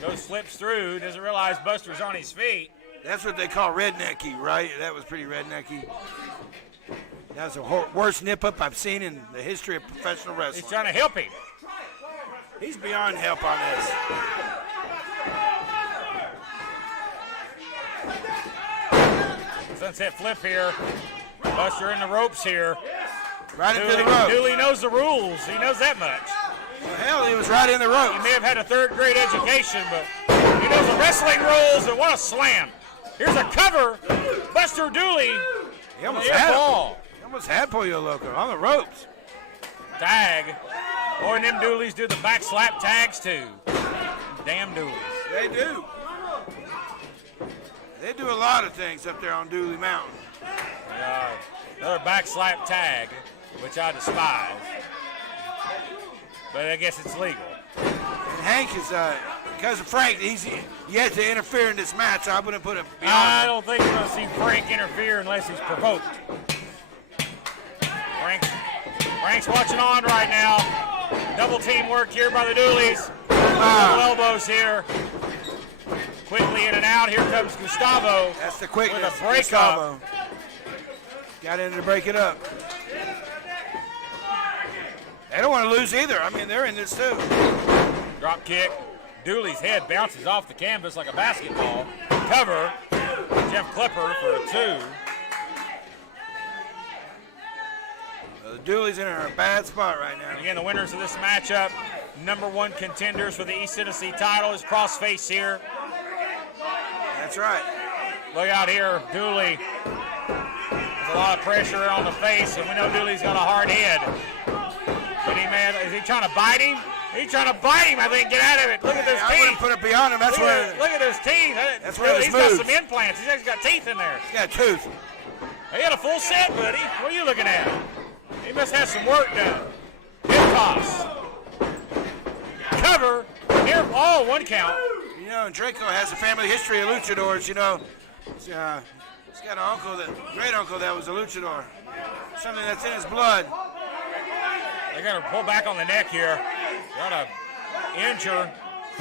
Goes, slips through. Doesn't realize Buster's on his feet. That's what they call rednecky, right? That was pretty rednecky. That was the worst nip-up I've seen in the history of professional wrestling. He's trying to help him. He's beyond help on this. Sunset flip here. Buster in the ropes here. Right into the ropes. Dooley knows the rules. He knows that much. Well, hell, he was right in the ropes. He may have had a third-grade education, but he knows the wrestling rules, and what a slam. Here's a cover. Buster Dooley. He almost had him. He almost had Pollo Loco on the ropes. Tag. Boy, and them Dooleys do the back slap tags, too. Damn Dooleys. They do. They do a lot of things up there on Dooley Mountain. Another back slap tag, which I despise. But I guess it's legal. And Hank is, because of Frank, he's yet to interfere in this match, so I wouldn't put it beyond I don't think you're going to see Frank interfere unless he's provoked. Frank's Frank's watching on right now. Double team work here by the Dooleys. Double elbows here. Quickly in and out. Here comes Gustavo. That's the quickness. With a breakup. Got in to break it up. They don't want to lose either. I mean, they're in this too. Drop kick. Dooley's head bounces off the canvas like a basketball. Cover. Jeff Clipper for a 2. The Dooleys are in a bad spot right now. Again, the winners of this matchup, #1 contenders for the East Tennessee title, is cross-face here. That's right. Look out here, Dooley. There's a lot of pressure on the face, and we know Dooley's got a hard head. But is he trying to bite him? He's trying to bite him, I think. Get out of it. Look at those I teeth. wouldn't put it beyond him. That's where. Look at his teeth. That's where he's got some implants. He's got teeth in there. He's got a tooth. He had a full set, buddy. What are you looking at? He must have some work done. Hip toss. Cover. Here. Oh, 1 count. You know, and Draco has a family history of luchadors. You know, he's got an uncle, great uncle that was a luchador. Something that's in his blood. They're going to pull back on the neck here. They're going to injure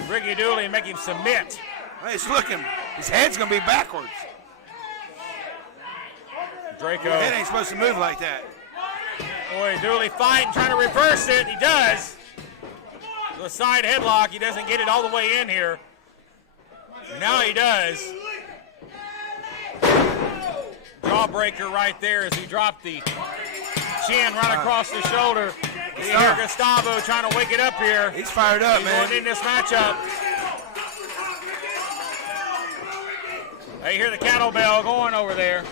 Ricky Dooley and make him submit. Hey, look him. His head's going to be backwards. Draco. Your head ain't supposed to move like that. Boy, Dooley fighting, trying to reverse it. He does. The side headlock. He doesn't get it all the way in here. Now he does. Jawbreaker right there as he dropped the chin right across the shoulder. You hear Gustavo trying to wake it up here. He's fired up, man. Going in this matchup. Hey, you hear the kettlebell going over there.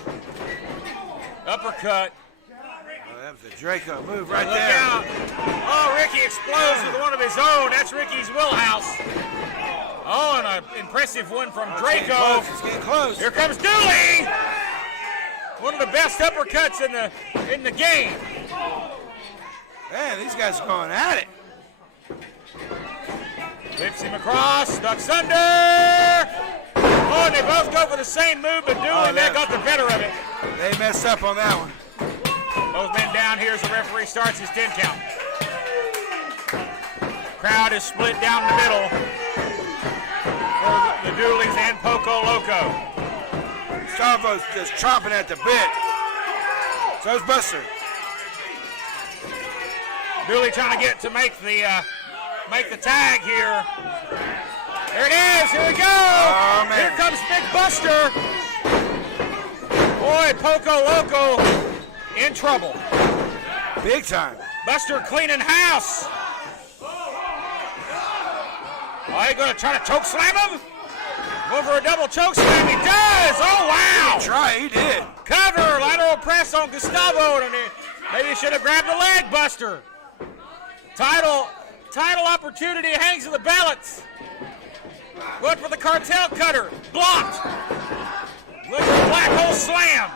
Uppercut. Oh, that was a Draco move right Look there. out. Oh, Ricky explodes with one of his own. That's Ricky's wheelhouse. Oh, and an impressive one from Draco. It's getting close. Here comes Dooley. One of the best uppercuts in the game. Man, these guys are going at it. Whips him across, ducks under. Oh, and they both go for the same move, but Dooley got the better of it. They messed up on that one. Both men down here as the referee starts his 10 count. Crowd is split down the middle for the Dooleys and Poco Loco. Gustavo's just chomping at the bit. So's Buster. Dooley trying to get to make the tag here. There it is. Here we go. Oh, man. Here comes Big Buster. Boy, Poco Loco in trouble. Big time. Buster cleaning house. Are you going to try to choke slam him? Going for a double choke slam. He does. Oh, wow. He did. Cover. Lateral press on Gustavo. Maybe he should have grabbed the leg, Buster. Title opportunity hangs in the balance. Going for the cartel cutter. Blocked. Look at the black hole slam.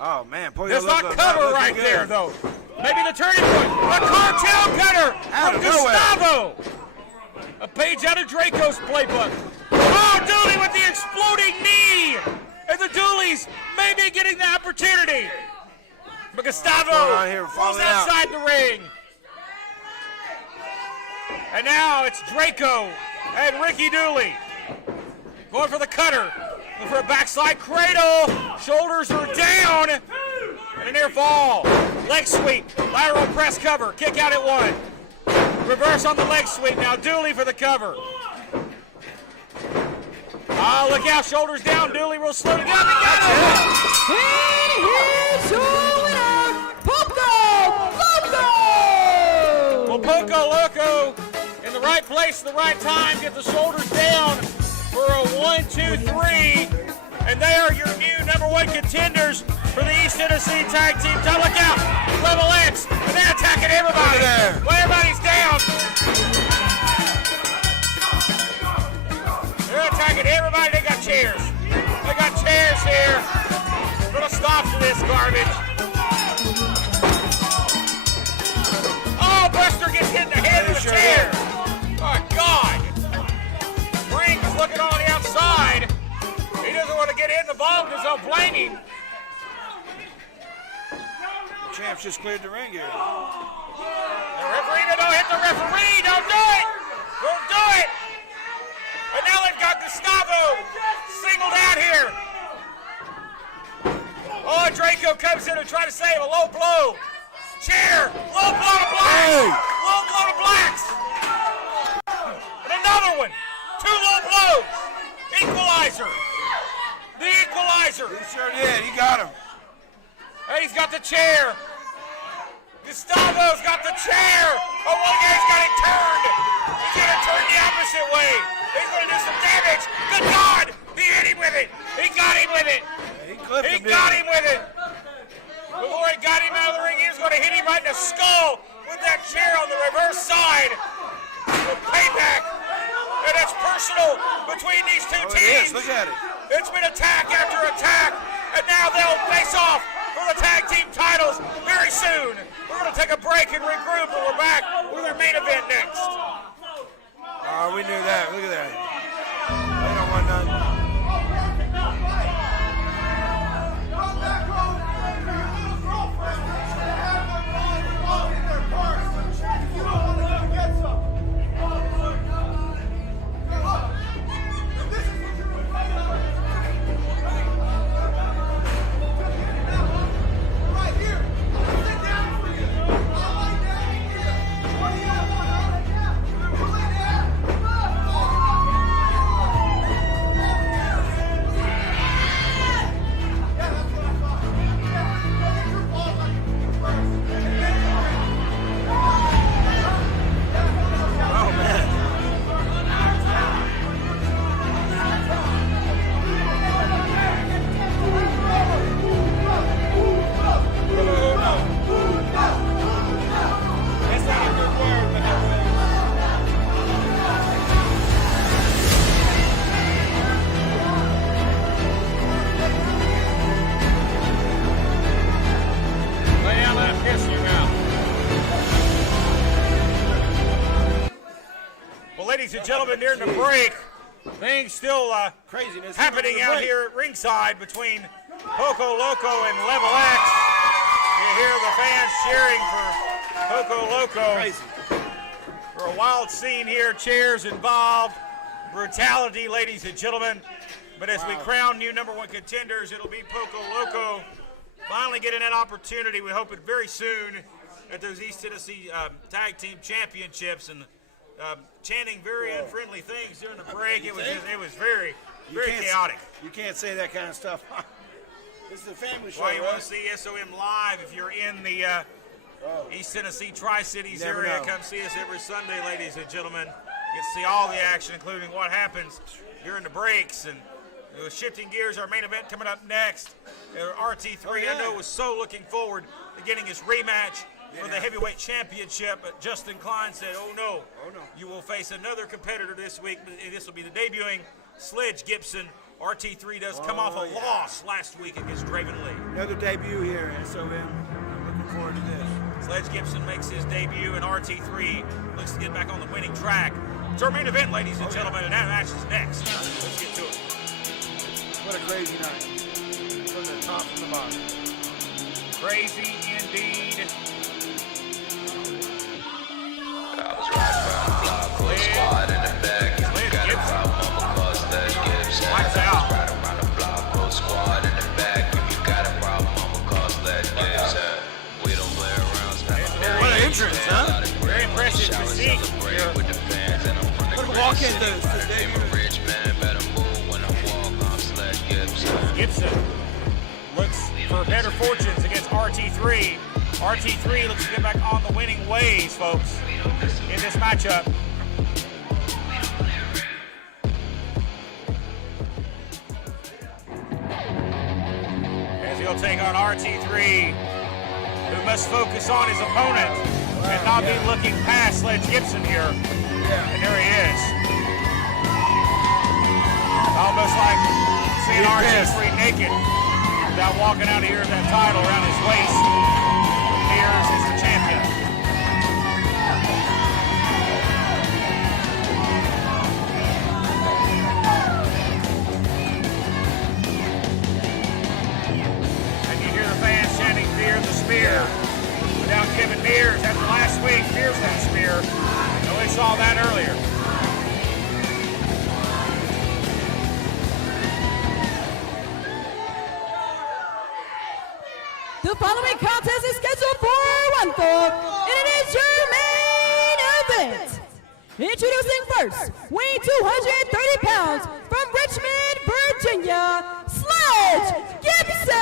Oh, man. Does not cover right there, though. Maybe the turning point. The cartel cutter from Gustavo. A page out of Draco's playbook. Oh, Dooley with the exploding knee. And the Dooleys maybe getting the opportunity. But Gustavo falls outside the ring. And now it's Draco and Ricky Dooley. Going for the cutter. Going for a backslide cradle. Shoulders are down. And a near fall. Leg sweep. Lateral press cover. Kick out at 1. Reverse on the leg sweep. Now Dooley for the cover. Oh, look out. Shoulders down. Dooley will slow it down. He got it. And here's your winner, Poco Loco! Well, Poco Loco in the right place at the right time. Get the shoulders down for a 1, 2, 3. And they are your new #1 contenders for the East Tennessee Tag Team title. Look out. Level X. And they're attacking everybody. Well, everybody's down. They're attacking everybody. They got chairs. They got chairs here. Put a stop to this garbage. Oh, Buster gets hit in the head with a chair. My God. Frank is looking on the outside. He doesn't want to get in the ball because they'll blame him. Champ refs just cleared the ring here. The referee, don't hit the referee. Don't do it. Don't do it. And now they've got Gustavo singled out here. Oh, Draco comes in to try to save a low blow. Chair. Low blow to Blacks. Hey. Low blow to Blacks. And another one. 2 low blows. Equalizer. The equalizer. He sure did. He got him. And he's got the chair. Gustavo's got the chair. Oh, one guy's got it turned. He's going to turn the opposite way. He's going to do some damage. Good God. He hit him with it. He got him with it. He clipped him. Got him with it. Before he got him out of the ring, he was going to hit him right in the skull with that chair on the reverse side. For payback. And it's personal between these two teams. It is. Look at it. It's been attack after attack. And now they'll face off for the tag team titles very soon. We're going to take a break and regroup, and we're back with our main event next. Oh, we knew that. Look at that. They don't want none. Ladies and gentlemen, during the break, things still craziness happening out here at ringside between Poco Loco and Level X. You hear the fans cheering for Poco Loco. Crazy. For a wild scene here, chairs involved, brutality, ladies and gentlemen. But as we crown new #1 contenders, it'll be Poco Loco finally getting that opportunity. We hope it very soon at those East Tennessee Tag Team Championships, and chanting very unfriendly things during the break. It was very chaotic. You can't say that kind of stuff. This is a family show. Well, you right? want to see SOM live if you're in the East Tennessee Tri-Cities area. Know. Come see us every Sunday, ladies and gentlemen. You get to see all the action, including what happens during the breaks. And shifting gears, our main event coming up next. RT3, I know, was so looking forward to getting his rematch for the heavyweight championship, but Justin Klein said, oh no, you will face another competitor this week. This will be the debuting Sledge Gibson. RT3 does come off a loss last week against Draven Lee. Another debut here at SOM. I'm looking forward to this. Sledge Gibson makes his debut, and RT3 looks to get back on the winning track. It's our main event, ladies and gentlemen, and that match is next. Let's get to it. What a crazy night. From the top to the bottom. Crazy indeed. I was riding around the block, put a squad in the back. If you got a problem, I'ma call Sledge Gibson. I was riding around the block, put a squad in the back. If you got a problem, I'ma call Sledge Gibson. We don't play around, spend a whole what an entrance, huh? Very impressive physique. with the fans, and I'm from the Walk in city. I'm a rich man, better move when I walk. I'm Sledge Gibson. Gibson looks for better fortunes against RT3. RT3 looks to get back on the winning ways, folks, in this matchup. As he'll take on RT3, who must focus on his opponent and not be looking past Sledge Gibson here. And there he is. Almost like seeing RT3 naked without walking out of here with that title around his waist. Appears as the champion. And you hear the fans chanting, "Fear the Spear." The following contest is scheduled for one fall, and it is your main event. Introducing first, weighing 230 pounds from Richmond, Virginia, Sledge Gibson.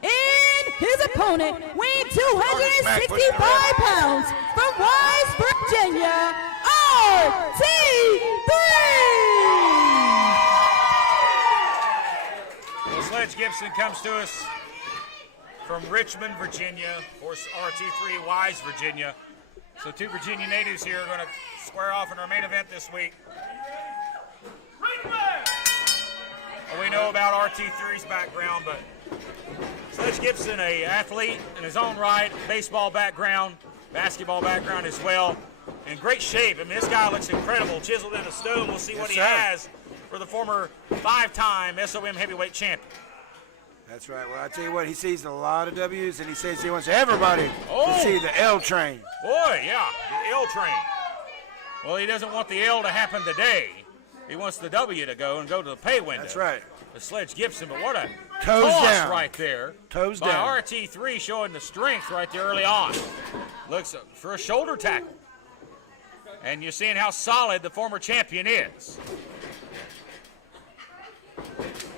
And his opponent, weighing 265 pounds from Wise, Virginia, RT3. Well, Sledge Gibson comes to us from Richmond, Virginia, or RT3 Wise, Virginia. So two Virginia natives here are going to square off in our main event this week. Well, we know about RT3's background, but Sledge Gibson, an athlete in his own right, baseball background, basketball background as well. In great shape. I mean, this guy looks incredible, chiseled in a stone. We'll see what he has for the former 5-time SOM heavyweight champion. That's right. Well, I tell you what, he sees a lot of W's, and he says he wants everybody to see the L train. Boy, yeah, the L train. Well, he doesn't want the L to happen today. He wants the W to go and go to the pay window. That's right. The Sledge Gibson, but what a Toes toss down. right there. Toes by down. RT3, showing the strength right there early on. Looks for a shoulder tackle. And you're seeing how solid the former champion is.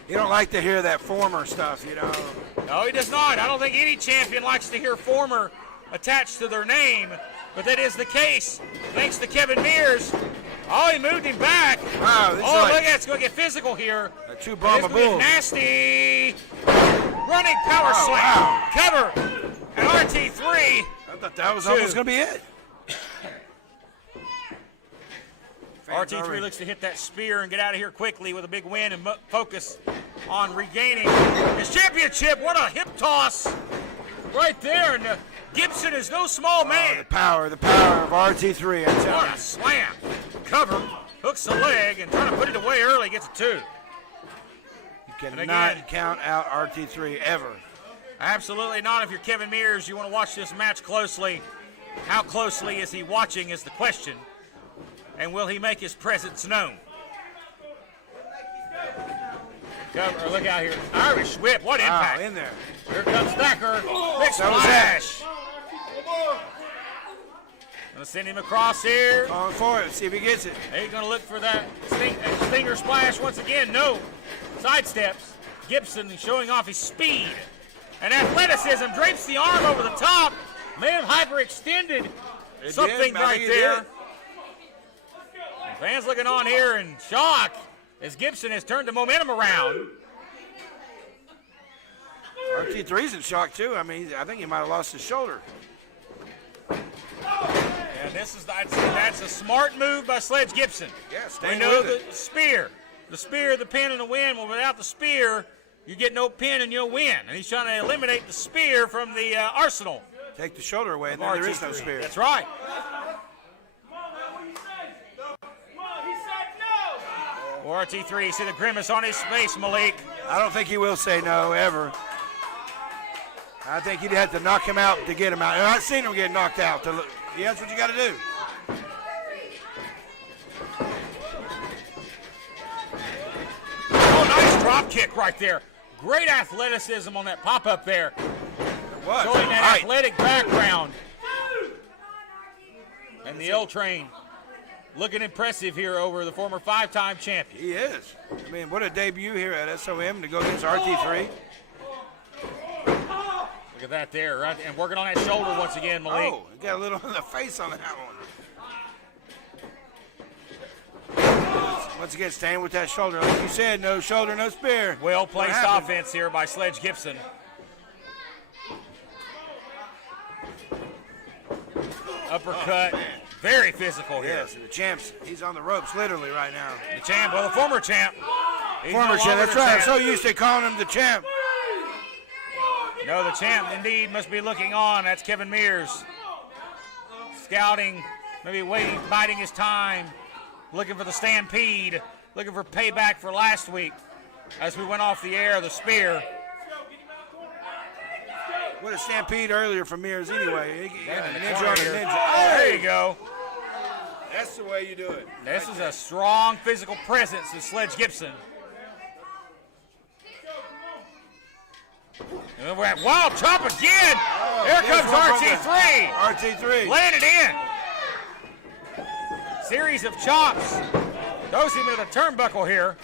You don't like to hear that former stuff, you know. No, he does not. I don't think any champion likes to hear former attached to their name, but that is the case thanks to Kevin Mears. Oh, he moved him back. Wow, this is look like at it. It's going to get physical here. a two Brahma It's gonna Bull. get nasty. Running power slam. wow. Cover. And RT3. I thought that was almost going to be it. RT3 looks to hit that spear and get out of here quickly with a big win and focus on regaining his championship. What a hip toss right there. And Gibson is no small man. The power of RT3. I tell What you. a slam. Cover, hooks the leg, and trying to put it away early, gets a 2. You And cannot again- count out RT3 ever. Absolutely not. If you're Kevin Mears, you want to watch this match closely. How closely is he watching is the question. And will he make his presence known? Cover, look out here. Irish whip, what impact. Wow, in there. Here comes Thacker. Big That was that. splash. Gonna send him across here. Going for it. See if he gets it. He's gonna look for that stinger splash once again. No. Sidesteps. Gibson showing off his speed and athleticism. Drapes the arm over the top. May have hyperextended It something did. I right think it there. did. Fans looking on here in shock as Gibson has turned the momentum around. RT3's in shock, too. I mean, I think he might have lost his shoulder. And that's a smart move by Sledge Gibson. Yeah, We staying know with the it. spear, the pin, and the win. Well, without the spear, you get no pin and you'll win. And he's trying to eliminate the spear from the arsenal. Take the shoulder away, and of then there is no RT3. spear. That's right. Or RT3, see the grimace on his face, Malik. I don't think he will say no, ever. I think you'd have to knock him out to get him out. And I've seen him get knocked out. Yeah, that's what you got to do. Oh, nice drop kick right there. Great athleticism on that pop-up there. What? Showing that Right. athletic background. And the L train looking impressive here over the former 5-time champion. He is. I mean, what a debut here at SOM to go against RT3. Look at that there, right? And working on that shoulder once again, Malik. Oh, he got a little on the face on that one. Once again, staying with that shoulder. Like you said, no shoulder, no spear. Well What placed happened? offense here by Sledge Gibson. Uppercut. Very physical here. Yes, the champ's, he's on the ropes literally right now. The champ, well, the former champ. He's Former no champ, longer that's the right. I'm champ. so used to calling him the champ. No, the champ indeed must be looking on. That's Kevin Mears. Scouting, maybe waiting, biding his time, looking for the stampede, looking for payback for last week. As we went off the air, the spear. What a stampede earlier from Mears anyway. Yeah, in the ninja corner on a here. ninja. There you go. That's the way you do it. This is a strong physical presence of Sledge Gibson. And we're at wild chop again. Here comes RT3. RT3. Landed in. Series of chops. Goes him into the turnbuckle here.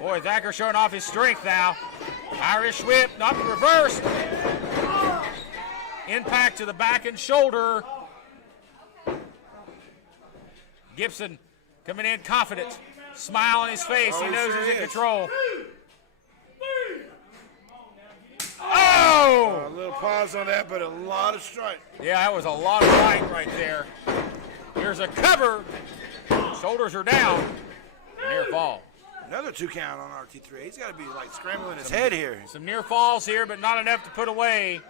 Boy, Thacker showing off his strength now. Irish whip, not reversed. Impact to the back and shoulder. Gibson coming in confident. Smile on his face. He knows he's in control. Oh! A little pause on that, but a lot of strike. Yeah, that was a lot of fight right there. Here's a cover. Shoulders are down. Near fall. Another 2 count on RT3. He's got to be like scrambling his head here. Some near falls here, but not enough to put away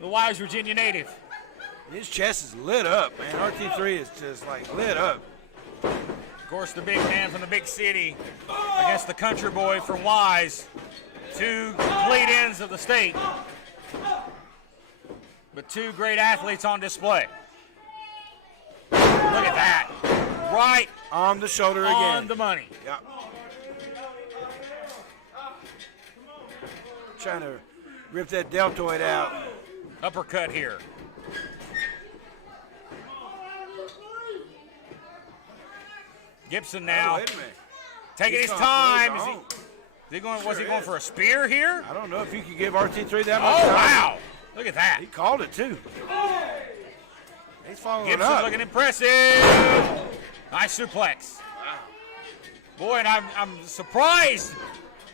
the Wise Virginia native. His chest is lit up, man. RT3 is just like lit up. Of course, the big man from the big city against the country boy from Wise. 2 complete ends of the state. But 2 great athletes on display. Look at that. Right on the shoulder again. On the money. Yep. Trying to rip that deltoid out. Uppercut here. Gibson now wait a minute. taking his time. Was he going for a spear here? I don't know if you could give RT3 that much time. Oh, wow. Look at that. He called it, too. He's following Gibson up. looking impressive. Nice suplex. Wow. Boy, and I'm surprised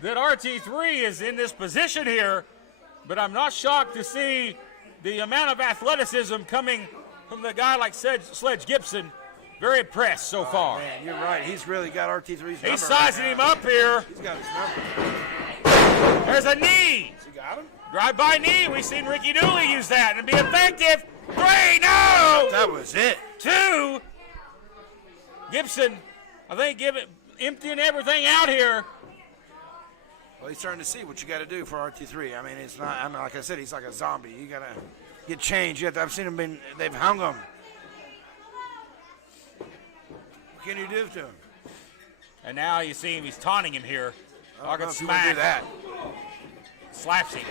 that RT3 is in this position here, but I'm not shocked to see the amount of athleticism coming from the guy like Sledge Gibson. Very impressed so far. Man, you're right. He's really got RT3's number. He's sizing him up here. He's got his number. There's a knee. He got him? Drive-by knee. We've seen Ricky Dooley use that and be effective. 3, no! That was it. 2. Gibson, I think, emptying everything out here. Well, he's starting to see what you got to do for RT3. I mean, it's not. I mean, like I said, he's like a zombie. You got to get changed. I've seen him they've hung him. What can you do to him? And now you see him. He's taunting him here. Talking smack. Do that. Slaps him.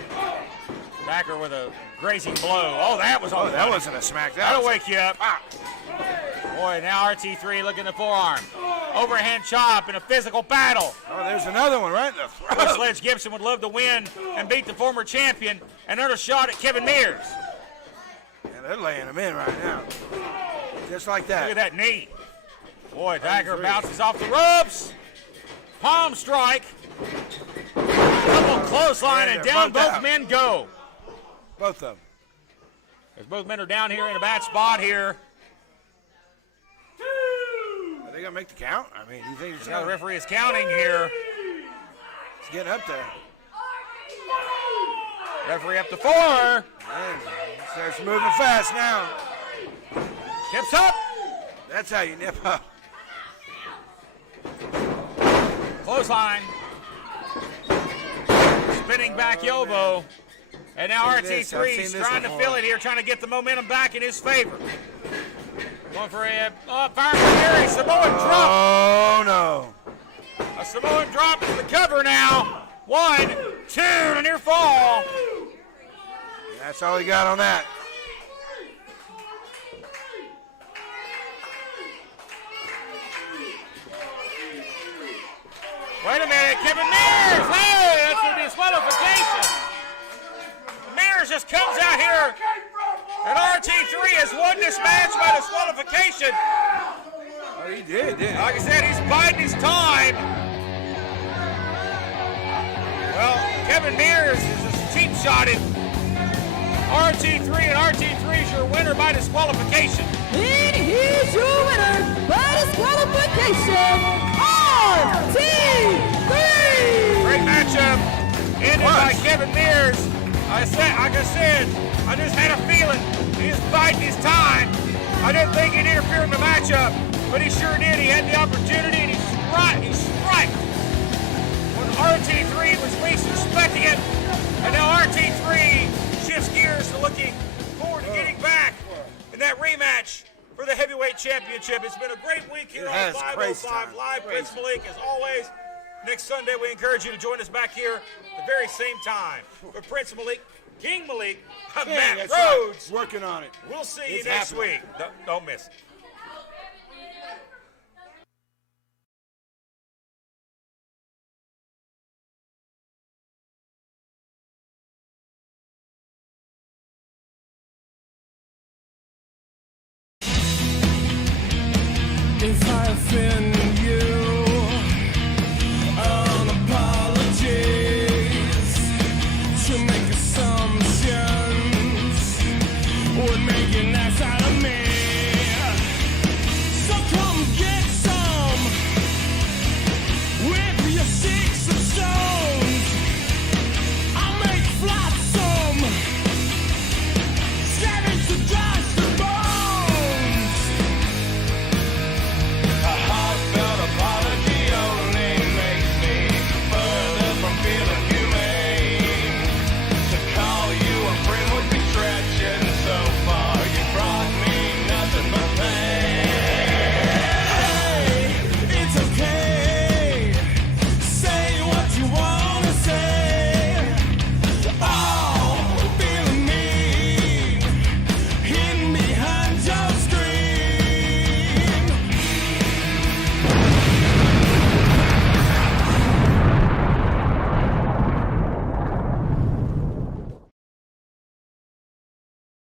Backer with a grazing blow. Oh, that was on. That wasn't a smack. That'll wake you up. Ah. Boy, now RT3 looking at the forearm. Overhand chop in a physical battle. Oh, there's another one right in the throat. Sledge Gibson would love to win and beat the former champion. Another shot at Kevin Mears. Yeah, they're laying him in right now. Just like that. Look at that knee. Boy, Dagger bounces off the ropes. Palm strike. Double clothesline, and down both men go. Both of them. As both men are down here in a bad spot here. Are they going to make the count? I mean, you think the referee is counting here. He's getting up there. Referee up to 4. Man, starts moving fast now. Tips up. That's how you nip up. Clothesline. Spinning back elbow. And now RT3 is trying to fill it here, trying to get the momentum back in his favor. Going for a fire from Samoan drop. Oh, no. A Samoan drop is the cover now. 1, 2 to near fall. That's all he got on that. Wait a minute, Kevin Mears! Hey, that's a disqualification. Mears just comes out here, and RT3 has won this match by disqualification. Oh, he did, didn't he? Like I said, he's biding his time. Well, Kevin Mears is just cheap-shotted RT3, and RT3 is your winner by disqualification. And here's your winner by disqualification, RT3! Great matchup, ended by Kevin Mears. I just had a feeling he was biding his time. I didn't think he'd interfere in the matchup, but he sure did. He had the opportunity, and he struck when RT3 was least expecting it. And now RT3 shifts gears to looking forward to getting back in that rematch for the heavyweight championship. It's been a great week here on 505 Live. Prince Malik, as always, Next Sunday, we encourage you to join us back here at the very same time. For Prince Malik, King Malik, I'm Yeah, Matt that's right. Rhodes. Working on it. We'll see you It's next happening. week. Don't miss it.